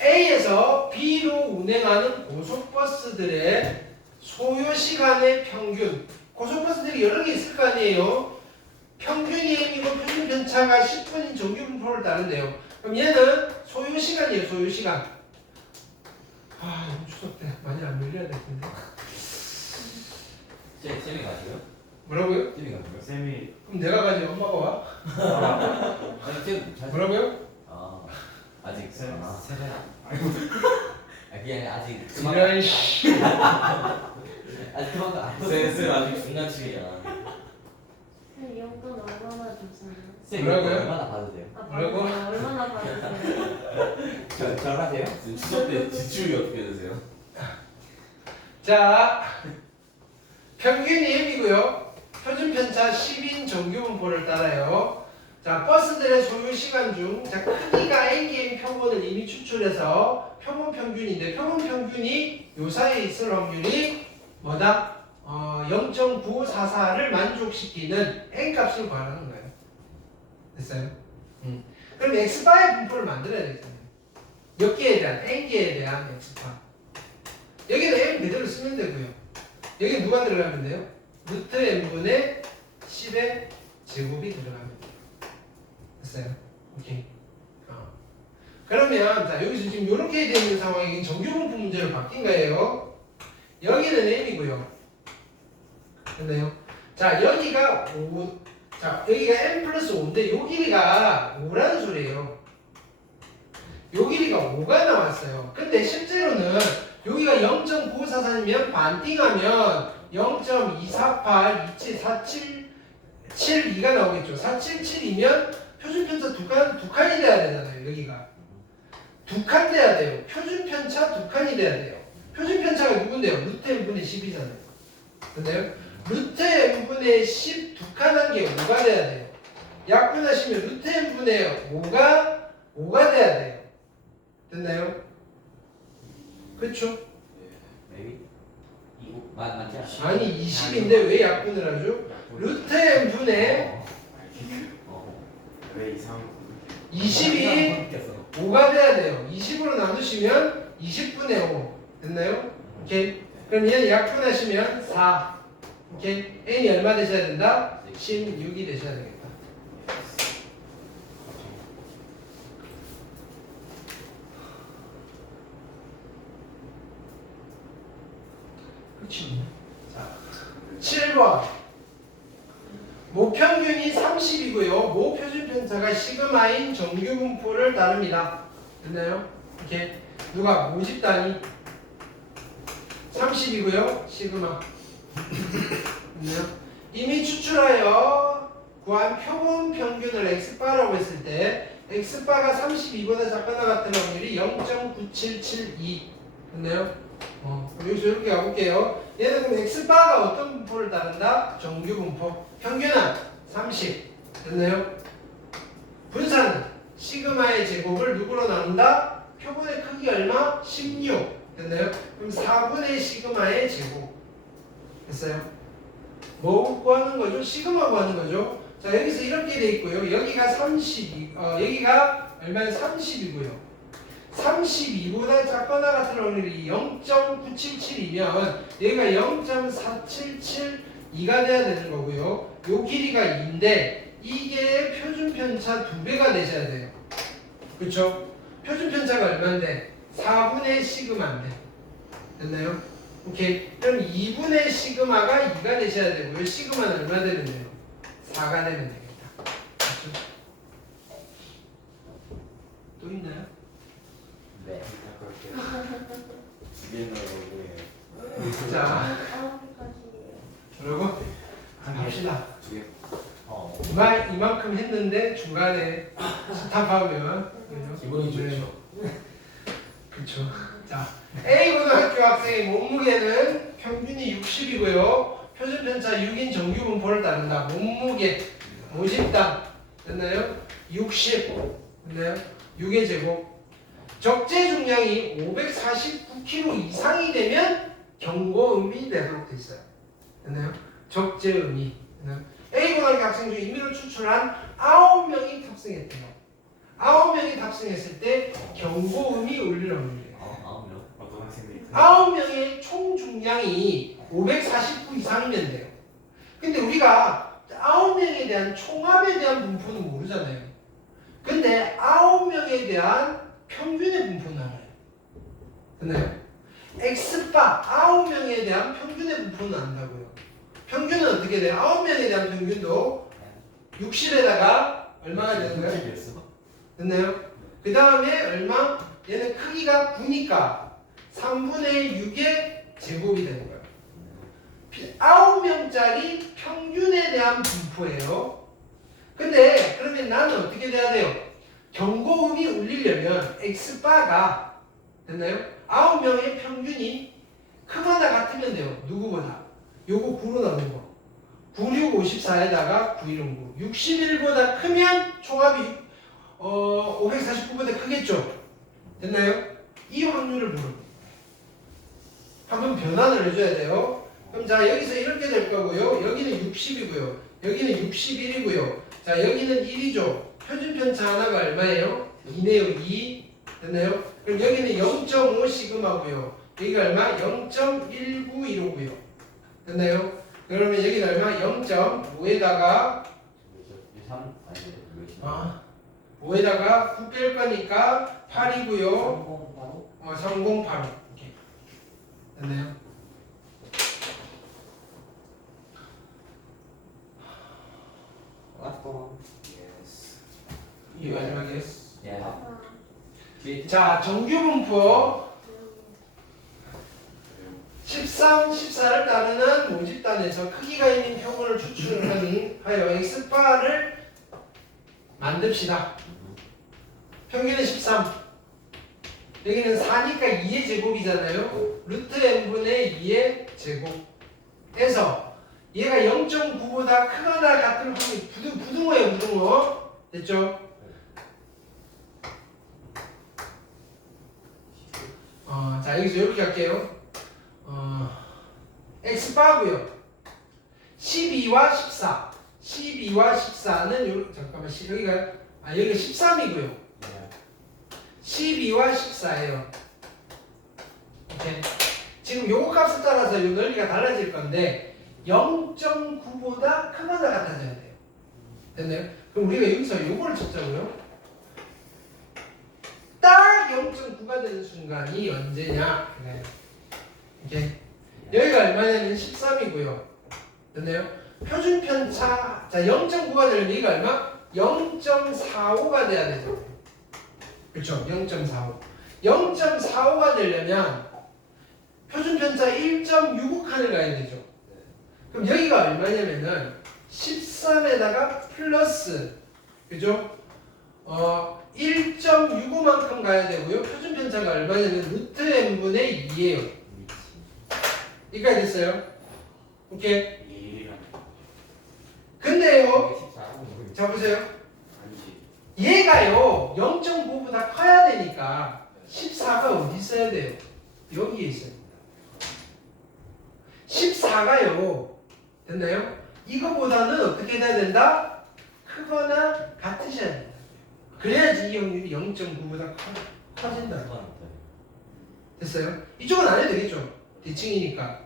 A에서 B로 운행하는 고속버스들의 소요시간의 평균. 고속버스들이 여러 개 있을 거 아니에요. 평균이 M이고 평균 편차가 10분인 정규분포를 따른대요. 그럼 얘는 소요시간이에요. 소요시간. 너무 추석 때 많이 안 밀려야 될 텐데. 쌤이 가세요? 뭐라고요? 쌤이 가세요? 쌤이 그럼 내가 가지 엄마가 와? 아니 쌤 잘. 뭐라고요? 아직 쌤 아 세배 그게 아니라 아직 이런 씨. 아니 그만큼 안 쌤 아직 중간치기잖아. 이 용돈 얼마나 줬어요? 쌤 뭐라고요? 얼마나 받으세요? 뭐라고? 받으세요? 얼마나 받으세요? 절하세요? 지금 추석 때 지출이 어떻게 되세요? 자, 평균이 M이고요. 표준 편차 10인 정규 분포를 따라요. 자, 버스들의 소요 시간 중 자, 크기가 N개인 표본을 이미 추출해서 표본 평균인데 표본 평균이 요 사이에 있을 확률이 뭐다? 0.944를 만족시키는 N 값을 구하라는 거예요. 됐어요? 그럼 X바의 분포를 만들어야 되잖아요. 몇 개에 대한? N개에 대한 X바. 여기는 M 그대로 쓰면 되고요. 여기 누가 들어가면 돼요? 루트 N분의 10의 제곱이 들어가면 돼요. 됐어요? 오케이. 그러면 자 여기서 지금 이렇게 되어 있는 상황이 정규분포 문제로 바뀐 거예요. 여기는 M이고요. 됐나요? 자 여기가 5, 자 여기가 M 플러스 5인데 요 길이가 5라는 소리예요. 요 길이가 5가 나왔어요. 근데 실제로는 여기가 0.9544이면 반띵하면 0.248, 2772가 나오겠죠. 477이면 표준 편차 두 칸이 돼야 되잖아요. 여기가 두 칸 돼야 돼요. 표준 편차 두 칸이 돼야 돼요. 표준 편차가 누군데요? 루트 n분의 10이잖아요. 근데요? 루트 n분의 10 두 칸 한 게 5가 돼야 돼요. 약분하시면 루트 n분의 5가 돼야 돼요. 됐나요? 그렇죠? maybe 이거 맞지 않아? 아니 20인데 왜 약분을 하죠? 루트 n분의 왜 이상? 20이 5가 돼야 돼요. 20으로 나누시면 20분의 5 됐나요? 오케이. 그럼 얘는 약분하시면 4. 오케이. n이 얼마 되셔야 된다? 16이 되셔야 되겠다. 그치? 자, 7번. 모평균이 30이고요. 모표준편차가 시그마인 정규분포를 따릅니다. 됐나요? 이렇게 누가 모집 단위 30이고요. 시그마. 됐나요? 이미 추출하여 구한 표본 평균을 x바라고 했을 때 x바가 32보다 작거나 같은 확률이 0.9772. 됐나요? 여기서 이렇게 가볼게요. 얘는 그럼 x바가 어떤 분포를 따른다? 정규 분포. 평균은 30. 됐나요? 분산은 시그마의 제곱을 누구로 나눈다? 표본의 크기 얼마? 16. 됐나요? 그럼 4분의 시그마의 제곱. 됐어요? 뭐 구하는 거죠? 시그마 구하는 거죠? 자, 여기서 이렇게 돼 있고요. 여기가 32, 여기가 얼마나 30이고요. 32보다 작거나 같은 확률이 0.977이면 여기가 0.4772가 돼야 되는 거고요. 요 길이가 2인데 이게 표준 편차 2배가 되셔야 돼요. 그렇죠? 표준 편차가 얼마인데? 4분의 시그마인데. 됐나요? 오케이. 그럼 2분의 시그마가 2가 되셔야 되고요. 시그마는 얼마 되면 돼요? 4가 되면 되겠다. 그렇죠? 또 있나요? 네. 자, 9개까지예요. 그리고 합시다. 이만큼 했는데 중간에 스탑하면 그죠? 기분이 좋죠. 그렇죠. 자, A 고등학교 학생의 몸무게는 평균이 60이고요. 표준 편차 6인 정규 분포를 따른다. 몸무게 모집당 됐나요? 60 됐나요? 6의 제곱. 적재 중량이 549kg 이상이 되면 경고음이 되도록 돼 있어요. 됐나요? 적재음이. A 고등학교 학생 중에 임의로 추출한 9명이 탑승했대요. 9명이 탑승했을 때 경고음이 울릴 확률이에요. 9명? 어떤 학생들이 9명의 총 중량이 549 이상이면 돼요. 근데 우리가 9명에 대한 총합에 대한 분포는 모르잖아요. 근데 9명에 대한 평균의 분포는 알아요. 됐나요? X바 9명에 대한 평균의 분포는 안다고요. 평균은 어떻게 돼요? 9명에 대한 평균도 60에다가 얼마가 되는 거예요? 됐나요? 그 다음에 얼마? 얘는 크기가 9니까 3분의 6의 제곱이 되는 거예요. 9명짜리 평균에 대한 분포예요. 근데 그러면 나는 어떻게 돼야 돼요? 경고음이 울리려면 X바가 됐나요? 9명의 평균이 크거나 같으면 돼요. 누구보다? 요거 9로 나눈 거. 9, 6, 54에다가 9, 1, 9. 61보다 크면 총합이 549보다 크겠죠? 됐나요? 이 확률을 모릅니다. 한번 변환을 해줘야 돼요. 그럼 자 여기서 이렇게 될 거고요. 여기는 60이고요. 여기는 61이고요. 자 여기는 1이죠. 표준 편차 하나가 얼마예요? 2네요. 2. 됐나요? 그럼 여기는 0.5 시그마고요. 여기가 얼마? 0.1915고요. 됐나요? 그러면 여기는 얼마? 0.5에다가 3 아니 몇이 5에다가 9 뺄 거니까 8이고요. 3085. 이렇게. 됐나요? 예스. 이 마지막에. 예. 아, 뒤에 자, 정규 분포 13, 14를 따르는 모집단에서 크기가 있는 표본을 추출하여 X바를 만듭시다. 평균은 13. 여기는 4니까 2의 제곱이잖아요. 루트 n분의 2의 제곱에서 얘가 0.9보다 크거나 같은 확률, 부등호예요, 부등호. 됐죠? 자, 여기서 이렇게 할게요. X바고요. 12와 14. 12와 14는 잠깐만, 여기가 13이고요. 12와 14예요. 오케이. 지금 요거 값을 따라서 요 넓이가 달라질 건데 0.9보다 크거나 같아져야 돼요. 됐나요? 그럼 우리가 여기서 요거를 찾자고요. 딱 0.9가 되는 순간이 언제냐? 네. 오케이. 여기가 얼마냐면 13이고요. 됐나요? 표준 편차, 자 0.9가 되려면 여기가 얼마? 0.45가 돼야 되죠. 그렇죠? 0.45. 0.45가 되려면 표준 편차 1.65칸을 가야 되죠. 그럼 여기가 얼마냐면은 13에다가 플러스, 그죠? 1.65만큼 가야 되고요. 표준 편차가 얼마냐면 루트 n분의 2예요. 여기까지 됐어요? 오케이. 근데요, 자 보세요. 아니지. 얘가요 0.9보다 커야 되니까 14가 어디 있어야 돼요? 여기에 있어요. 14가요. 됐나요? 이거보다는 어떻게 돼야 된다? 크거나 같으셔야 된다. 그래야지 이 확률이 0.9보다 커진다. 됐어요? 이쪽은 안 해도 되겠죠? 대칭이니까.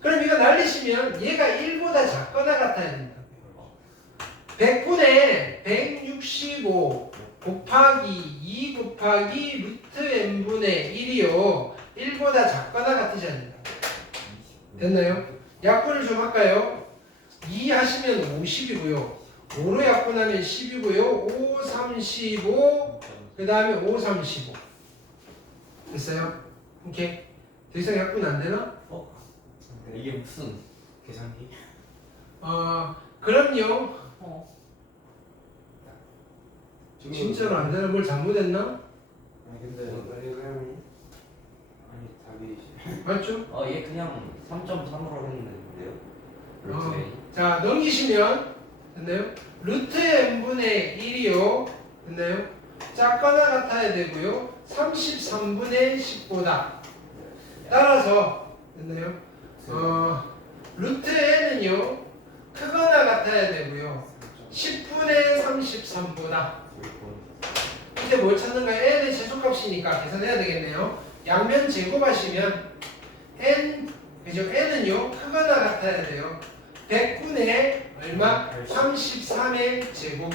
그럼 이거 날리시면 얘가 1보다 작거나 같아야 된다. 100분의 165 곱하기 2 곱하기 루트 n분의 1이요. 1보다 작거나 같으셔야 된다. 됐나요? 약분을 좀 할까요? 2 하시면 50이고요. 5로 약분하면 10이고요. 5, 35, 그 다음에 5, 35. 됐어요? 오케이. 더 이상 약분 안 되나? 이게 무슨 계산기? 그럼요. 지금 진짜로 안 되나? 뭘 잘못했나? 아니 근데 아니 답이 맞죠? 얘 그냥 3.3으로 했는데요. 어. 루트 A. 자, 넘기시면 됐나요? 루트 n분의 1이요. 됐나요? 작거나 같아야 되고요. 33분의 10보다. 따라서 됐나요? 루트 n은요. 크거나 같아야 되고요. 10분의 33보다. 이때 뭘 찾는가? n의 최소값이니까 계산해야 되겠네요. 양면 제곱하시면 n, 그죠? n은요. 크거나 같아야 돼요. 100분의 얼마? 33의 제곱.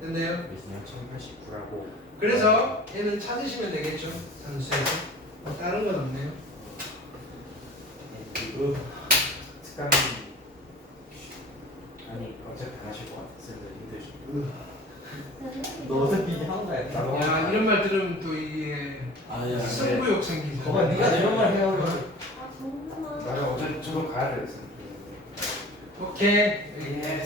됐나요? 1089라고. 그래서 얘는 찾으시면 되겠죠. 산수에서. 다른 건 없네요. 이거 특강이 아니 어차피 안 하실 것 같아서 힘들죠. 너 어차피 한 거야. 야, 이런 말 들으면 또 이게 아니야. 승부욕 생기죠. 거봐 네가 이런 말 해요. 아, 정말. 나는 어제 저도 가야 오케이. 예.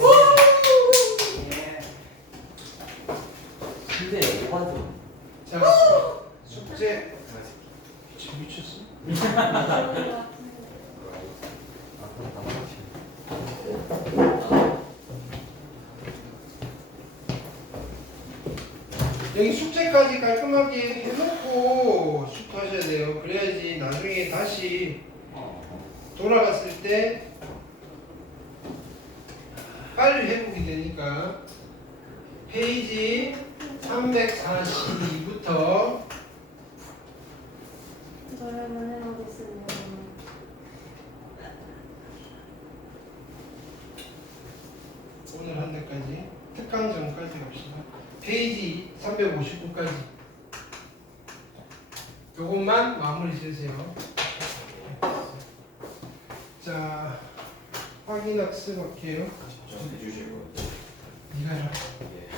근데 오반도 자, 숙제. 지금 미쳤어? 여기 숙제까지 깔끔하게 해놓고 숙제하셔야 돼요. 그래야지 나중에 다시 돌아갔을 때 빨리 회복이 되니까. 페이지 342부터 저렴은 해보겠습니다. 오늘 한 대까지 특강전까지 갑시다. 페이지 359까지 요것만 마무리 지으세요. 자, 확인 학습할게요. 좀 해주실 것 같아요. 네가 해라. 예.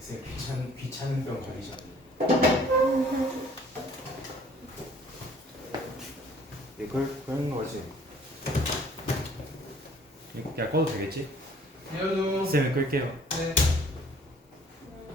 쌤 귀찮은 병 걸리셨네. 이걸 그런 거지. 이거 그냥 꺼도 되겠지? 연우. 쌤을 끌게요. 네.